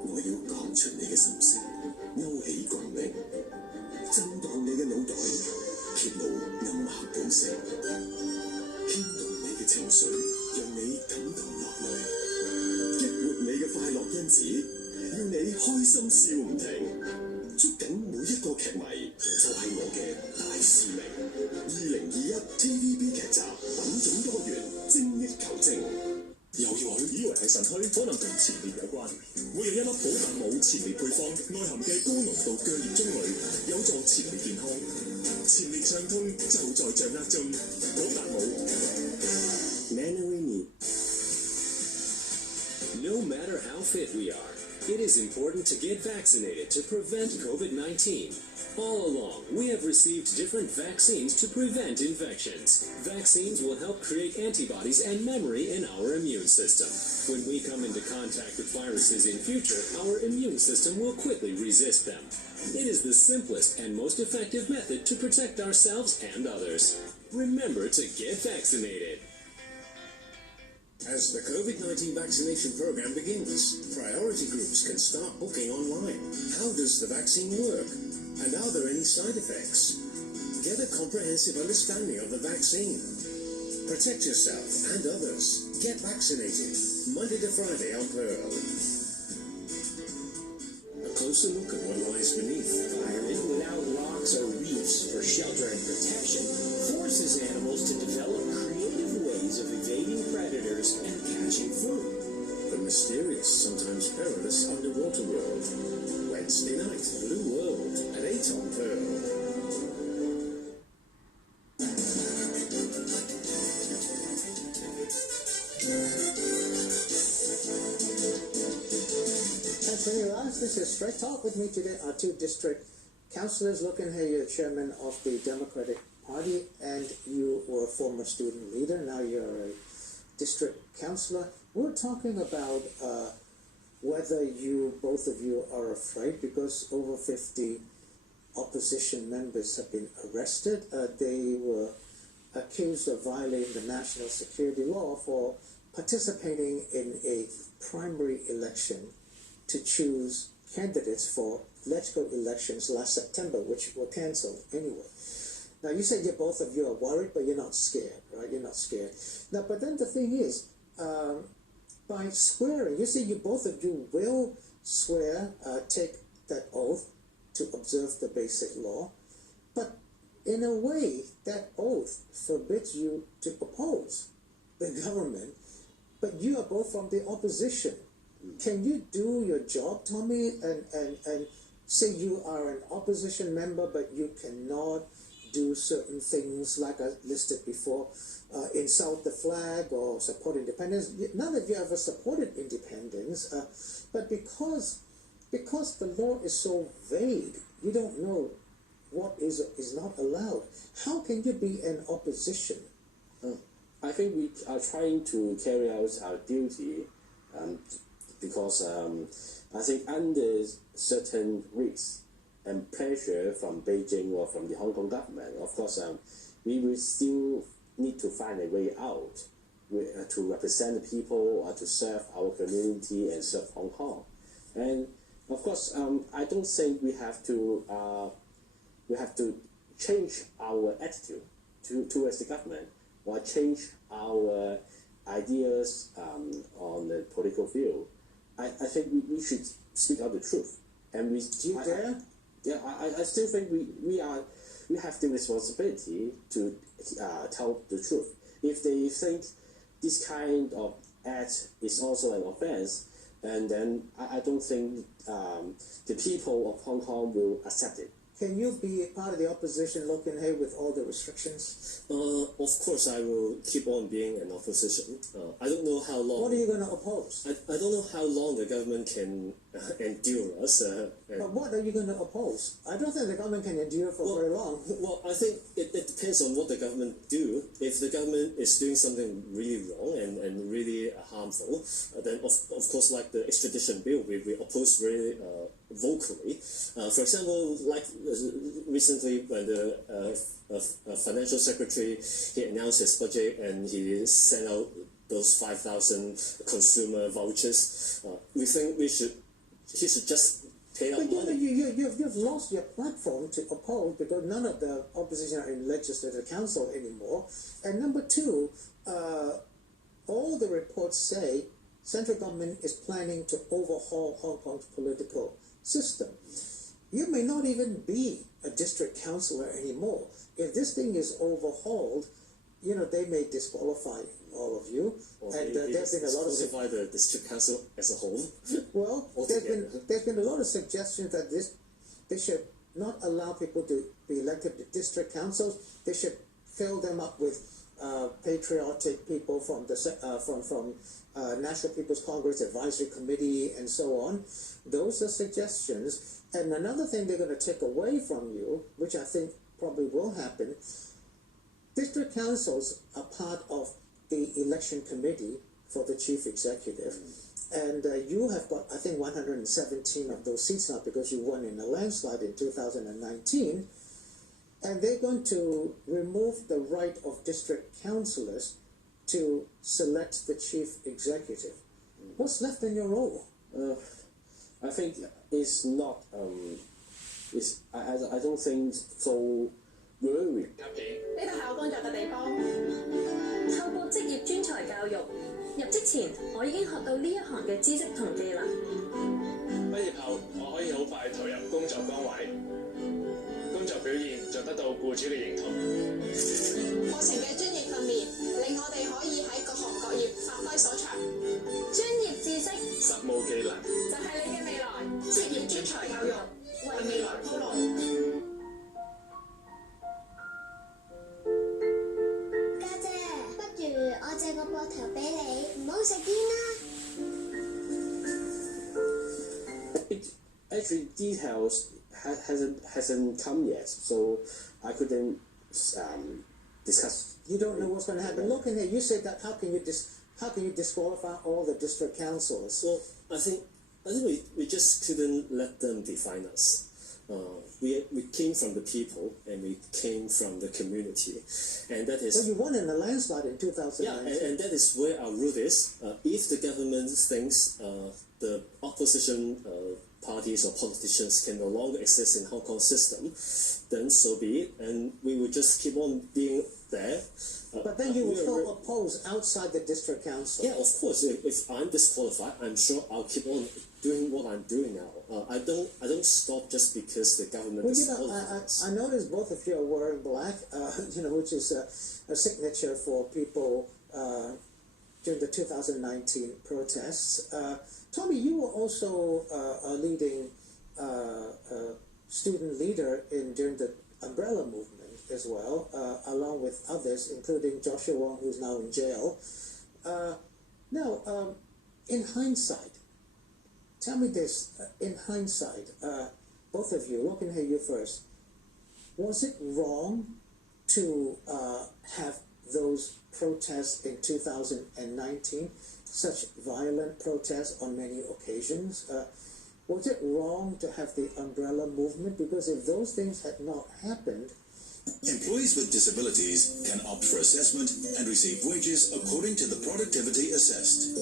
我要講出你嘅心聲，勾起共鳴，震盪你嘅腦袋，揭露暗黑本性，牽動你嘅情緒，讓你感動落淚，激活你嘅快樂因子，要你開心笑唔停。捉緊每一個劇迷，就係我嘅大使命。2021 TVB 劇集品種多元，精益求精。猶豫以為係腎虛，可能同前列有關。每日一粒寶達姆前列配方，內含嘅高濃度腳液中類，有助前列健康。前列暢通就在掌握中，寶達姆。No matter how fit we are, it is important to get vaccinated to prevent COVID-19. All along, we have received different vaccines to prevent infections. Vaccines will help create antibodies and memory in our immune system. When we come into contact with viruses in future, our immune system will quickly resist them. It is the simplest and most effective method to protect ourselves and others. Remember to get vaccinated. As the COVID-19 vaccination program begins, priority groups can start booking online. How does the vaccine work? And are there any side effects? Get a comprehensive understanding of the vaccine. Protect yourself and others. Get vaccinated. Monday to Friday on Pearl. A closer look at what lies beneath. Environment without rocks or reefs for shelter and protection forces animals to develop creative ways of evading predators and catching food. The mysterious, sometimes perilous underwater world. Wednesday night, Blue World at 8 on Pearl. This is Straight Talk. With me today are two district councillors. Looking here, you're chairman of the Democratic Party, and you were a former student leader. Now you're a district councillor. We're talking about whether both of you are afraid because over 50 opposition members have been arrested. They were accused of violating the national security law for participating in a primary election to choose candidates for legislative elections last September, which were cancelled anyway. Now, you said both of you are worried, but you're not scared, right? You're not scared. Now, but then the thing is, by swearing, you say both of you will swear, take that oath to observe the basic law, but in a way, that oath forbids you to oppose the government, but you are both from the opposition. Can you do your job, Tommy, and say you are an opposition member, but you cannot do certain things like I listed before, insult the flag or support independence? None of you ever supported independence, but because the law is so vague, you don't know what is not allowed. How can you be an opposition? I think we are trying to carry out our duty because I think under certain risks and pressure from Beijing or from the Hong Kong government, of course, we will still need to find a way out to represent the people or to serve our community and serve Hong Kong. And of course, I don't think we have to change our attitude towards the government or change our ideas on the political view. I think we should speak out the truth. And we still I still think we have the responsibility to tell the truth. If they think this kind of act is also an offense, and then I don't think the people of Hong Kong will accept it. Can you be part of the opposition looking ahead with all the restrictions? Of course, I will keep on being an opposition. I don't know how long. What are you going to oppose? I don't know how long the government can endure us. But what are you going to oppose? I don't think the government can endure for very long. Well, I think it depends on what the government do. If the government is doing something really wrong and really harmful, then of course, like the extradition bill, we oppose very vocally. For example, like recently when the financial secretary, he announced his budget and he sent out those 5,000 consumer vouchers. We think he should just pay out money. You've lost your platform to oppose because none of the opposition are in legislative council anymore. And number two, all the reports say central government is planning to overhaul Hong Kong's political system. You may not even be a district councillor anymore. If this thing is overhauled, they may disqualify all of you. Or and there's been a lot of the district council as a whole. Well, there's been a lot of suggestions that they should not allow people to be elected to district councils. They should fill them up with patriotic people from the National People's Congress Advisory Committee and so on. Those are suggestions. And another thing they're going to take away from you, which I think probably will happen, district councils are part of the election committee for the chief executive. And you have got, I think, 117 of those seats now because you won in a landslide in 2019. And they're going to remove the right of district councillors to select the chief executive. What's left in your role? I think it's not. I don't think so worried. 呢度係我工作嘅地方。透過職業專才教育，入職前我已經學到呢一行嘅知識同技能。畢業後，我可以好快投入工作崗位，工作表現就得到僱主嘅認同。課程嘅專業訓練令我哋可以喺各行各業發揮所長。專業知識、實務技能就係你嘅未來。職業專才教育，為未來鋪路。我借個膊頭俾你，唔好食煙啦。Actually, details hasn't come yet, so I couldn't discuss. You don't know what's going to happen. Look in here. You said that. How can you disqualify all the district councils? Well, I think we just couldn't let them define us. we came from the people and we came from the community, and that is. Well, you won in a landslide in 2009. Yeah, and that is where our root is. If the government thinks the opposition parties or politicians can no longer exist in Hong Kong system, then so be it, and we will just keep on being there. But then you will still oppose outside the district council. Yeah, of course. If I'm disqualified, I'm sure I'll keep on doing what I'm doing now. I don't stop just because the government is qualified. I noticed both of you are wearing black, which is a signature for people during the 2019 protests. Tommy, you were also a leading student leader during the Umbrella movement as well, along with others, including Joshua Wong, who's now in jail. Now, in hindsight, tell me this, in hindsight, both of you, looking at you first, was it wrong to have those protests in 2019, such violent protests on many occasions? Was it wrong to have the umbrella movement? Because if those things had not happened, employees with disabilities can opt for assessment and receive wages according to the productivity assessed.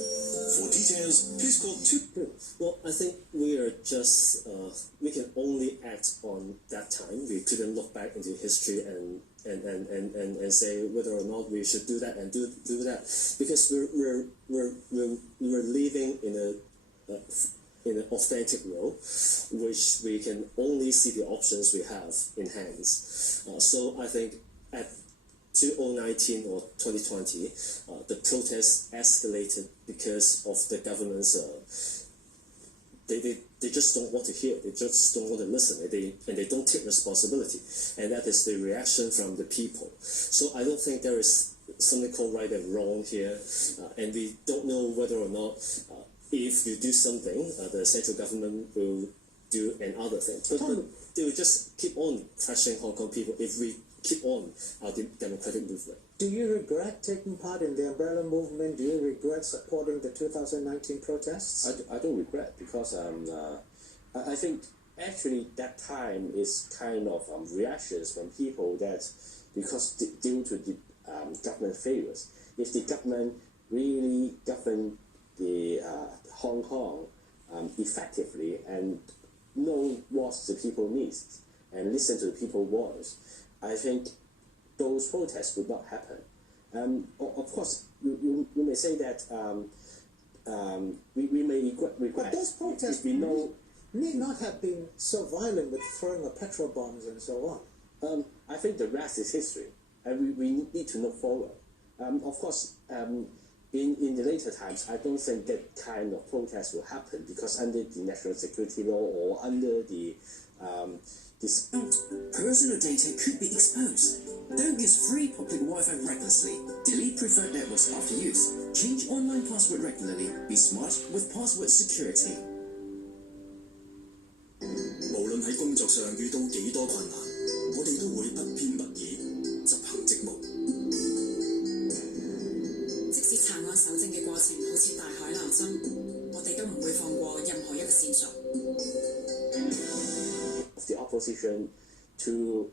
For details, please call 2. Well, I think we are just, we can only act on that time. We couldn't look back into history and say whether or not we should do that and do that, because we're living in an authentic world, which we can only see the options we have in hands. So I think at 2019 or 2020, the protests escalated because of the government's. They just don't want to hear. They just don't want to listen. And they don't take responsibility. And that is the reaction from the people. So I don't think there is something called right and wrong here. And we don't know whether or not if you do something, the central government will do another thing. But they will just keep on crushing Hong Kong people if we keep on our democratic movement. do you regret taking part in the umbrella movement? Do you regret supporting the 2019 protests? I don't regret, because I think actually that time is kind of reactions from people that, because due to the government failures, if the government really govern the Hong Kong effectively and know what the people needs and listen to the people's voice, I think those protests would not happen. Of course, you may say that we may regret. But those protests need not have been so violent with throwing of petrol bombs and so on. I think the rest is history, and we need to look forward. Of course, in the later times, I don't think that kind of protest will happen, because under the national security law or under the personal data could be exposed. Don't use free public Wi-Fi recklessly. Delete preferred networks after use. Change online password regularly. Be smart with password security. 無論喺工作上遇到幾多困難，我哋都會不偏不倚執行職務。即使查案搜證嘅過程好似大海撈針，我哋都唔會放過任何一個線索。The opposition to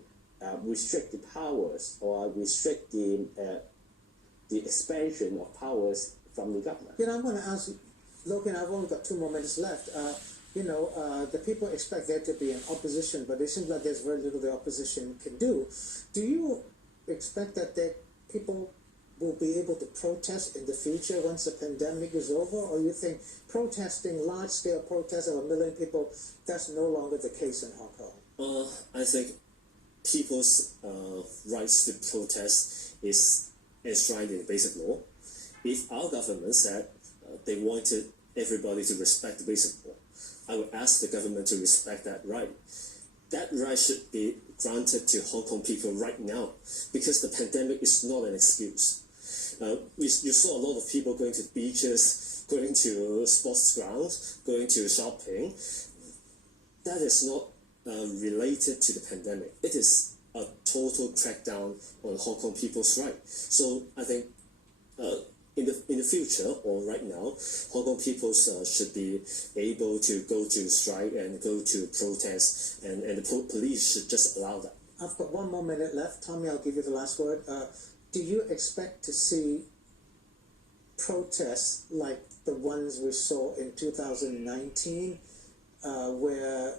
restrict the powers or restrict the expansion of powers from the government. I'm going to ask Logan. I've only got 2 more minutes left. The people expect there to be an opposition, but it seems like there's very little the opposition can do. Do you expect that people will be able to protest in the future once the pandemic is over, or you think protesting, large-scale protests of 1 million people, that's no longer the case in Hong Kong? I think people's rights to protest is enshrined in the basic law. If our government said they wanted everybody to respect the basic law, I would ask the government to respect that right. That right should be granted to Hong Kong people right now, because the pandemic is not an excuse. You saw a lot of people going to beaches, going to sports grounds, going to shopping. That is not related to the pandemic. It is a total crackdown on Hong Kong people's right. So I think in the future or right now, Hong Kong people should be able to go to strike and go to protest, and the police should just allow that. I've got 1 more minute left. Tommy, I'll give you the last word. Do you expect to see protests like the ones we saw in 2019, where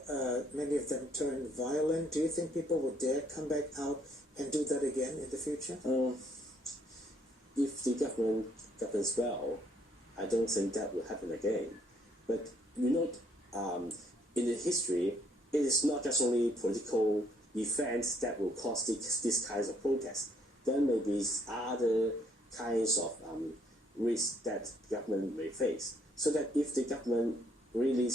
many of them turned violent? Do you think people will dare come back out and do that again in the future? If the government governs well, I don't think that will happen again. But in the history, it is not just only political events that will cause these kinds of protests. There may be other kinds of risks that government may face. So that if the government really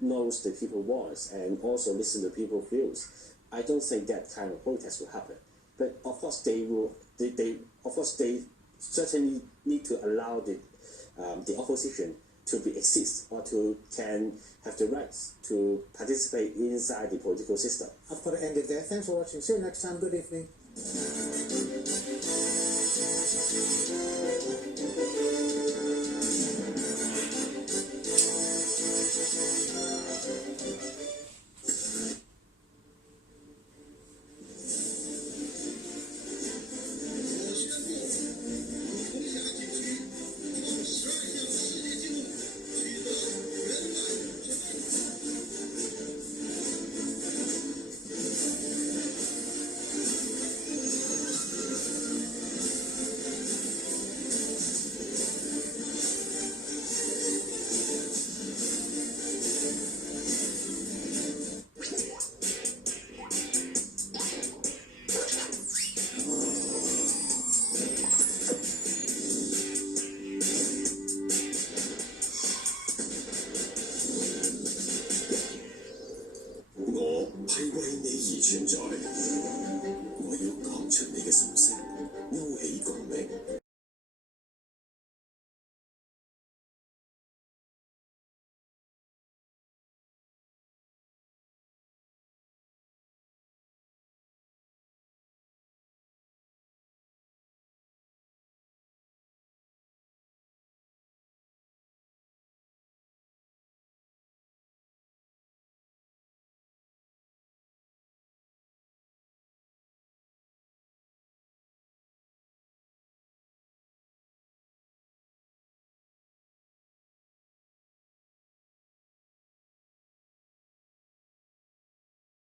knows the people's wants and also listen to people's views, I don't think that kind of protest will happen. But of course they will. They certainly need to allow the opposition to exist or can have the rights to participate inside the political system. I've got to end it there. Thanks for watching. See you next time. Good evening.